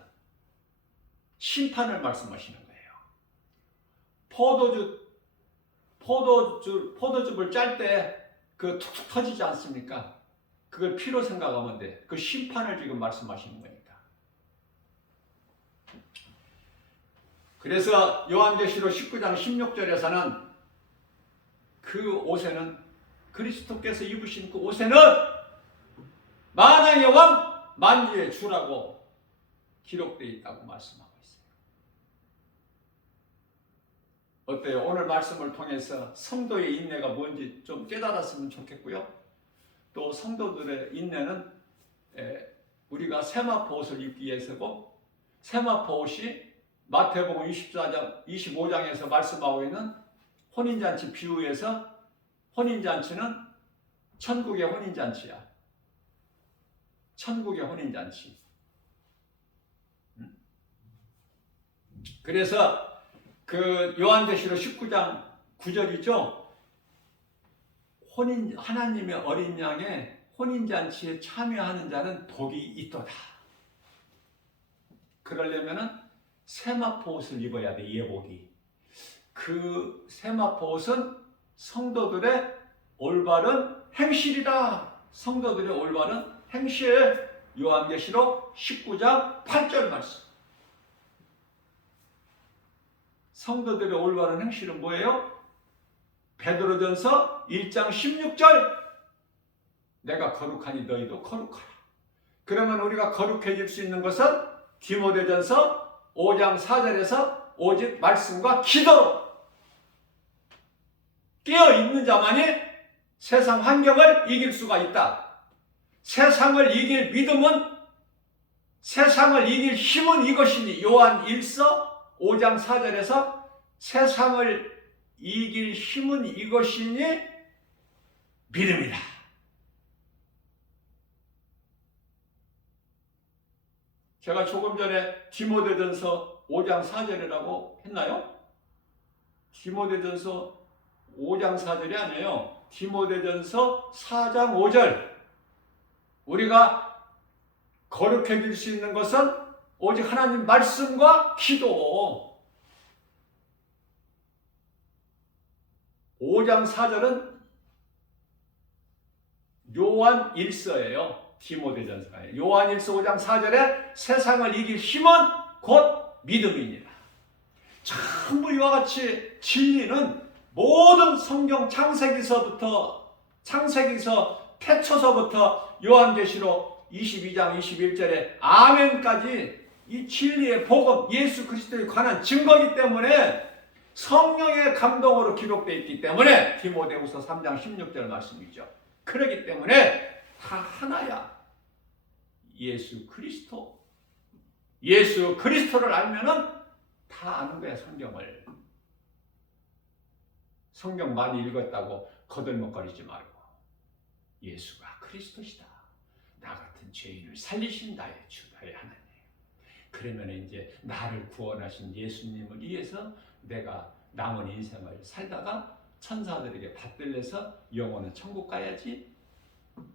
심판을 말씀하시는 거예요. 포도즙을 짤 때 그 툭툭 터지지 않습니까? 그걸 피로 생각하면 돼. 그 심판을 지금 말씀하시는 거니까. 그래서 요한계시록 19장 16절에서는 그 옷에는 그리스도께서 입으신 그 옷에는 만왕의 왕 만주의 주라고 기록되어 있다고 말씀하고 있어요. 어때요? 오늘 말씀을 통해서 성도의 인내가 뭔지 좀 깨달았으면 좋겠고요. 또 성도들의 인내는 우리가 세마포 옷을 입기 위해서고, 세마포 옷이 마태복음 25장에서 말씀하고 있는 혼인잔치 비유에서 혼인잔치는 천국의 혼인잔치야. 천국의 혼인잔치. 그래서 그 요한계시록 19장 9절이죠. 하나님의 어린 양의 혼인잔치에 참여하는 자는 복이 있도다. 그러려면은 세마포 옷을 입어야 돼, 예복이. 그 세마포 옷은 성도들의 올바른 행실이다. 성도들의 올바른 행실. 요한계시록 19장 8절 말씀. 성도들의 올바른 행실은 뭐예요? 베드로전서 1장 16절. 내가 거룩하니 너희도 거룩하라. 그러면 우리가 거룩해질 수 있는 것은 디모데전서 5장 4절에서 오직 말씀과 기도로 깨어있는 자만이 세상 환경을 이길 수가 있다. 세상을 이길 믿음은, 세상을 이길 힘은 이것이니, 요한 1서 5장 4절에서 세상을 이길 힘은 이것이니 믿음이다. 제가 조금 전에 디모데전서 5장 4절이라고 했나요? 디모데전서 5장 4절이 아니에요. 디모데전서 4장 5절. 우리가 거룩해질 수 있는 것은 오직 하나님 말씀과 기도. 5장 4절은 요한 1서예요. 디모데전서가. 요한 1서 5장 4절에 세상을 이길 힘은 곧 믿음입니다. 전부 이와 같이 진리는 모든 성경 창세기서 태초서부터 요한계시록 22장 21절에 아멘까지 이 진리의 복음, 예수 그리스도에 관한 증거이기 때문에, 성령의 감동으로 기록되어 있기 때문에, 디모데후서 3장 16절 말씀이죠. 그렇기 때문에 다 하나야. 예수 그리스도를 알면은 다 아는 거야. 성경을. 성경 많이 읽었다고 거들먹거리지 말고, 예수가 그리스도시다. 나 같은 죄인을 살리신 나의 주, 나의 하나님. 그러면 이제 나를 구원하신 예수님을 위해서 내가 남은 인생을 살다가 천사들에게 받들려서 영혼은 천국 가야지,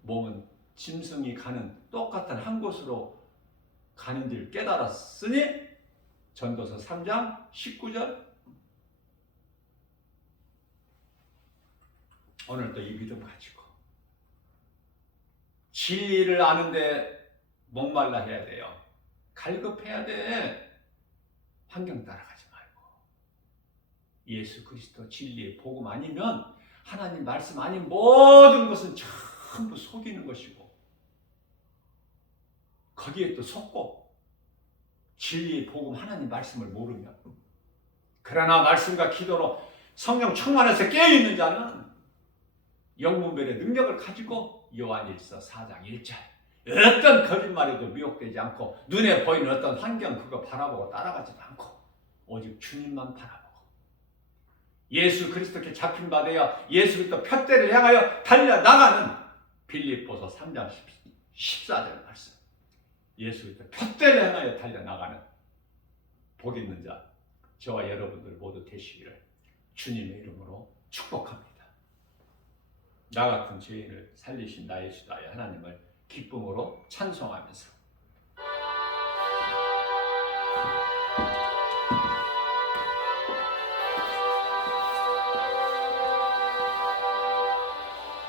몸은 짐승이 가는 똑같은 한 곳으로 가는지를 깨달았으니, 전도서 3장 19절. 오늘도 이 믿음 가지고 진리를 아는데 목말라 해야 돼요. 갈급해야 돼. 환경 따라가지 말고. 예수 그리스도 진리의 복음 아니면, 하나님 말씀 아닌 모든 것은 전부 속이는 것이고, 거기에 또 속고, 진리의 복음 하나님 말씀을 모르면. 그러나 말씀과 기도로 성령 충만해서 깨어있는 자는 영분별의 능력을 가지고 요한일서 4장 1절. 어떤 거짓말에도 미혹되지 않고 눈에 보이는 어떤 환경 그거 바라보고 따라가지도 않고 오직 주님만 바라보고 예수 그리스도께 잡힌 바 되어 예수 그리스도 푯대를 향하여 달려나가는 빌립보서 3장 14절 말씀. 예수 그리스도 푯대를 향하여 달려나가는 복 있는 자 저와 여러분들 모두 되시기를 주님의 이름으로 축복합니다. 나 같은 죄인을 살리신 나의 주 나의 하나님을 기쁨으로 찬송하면서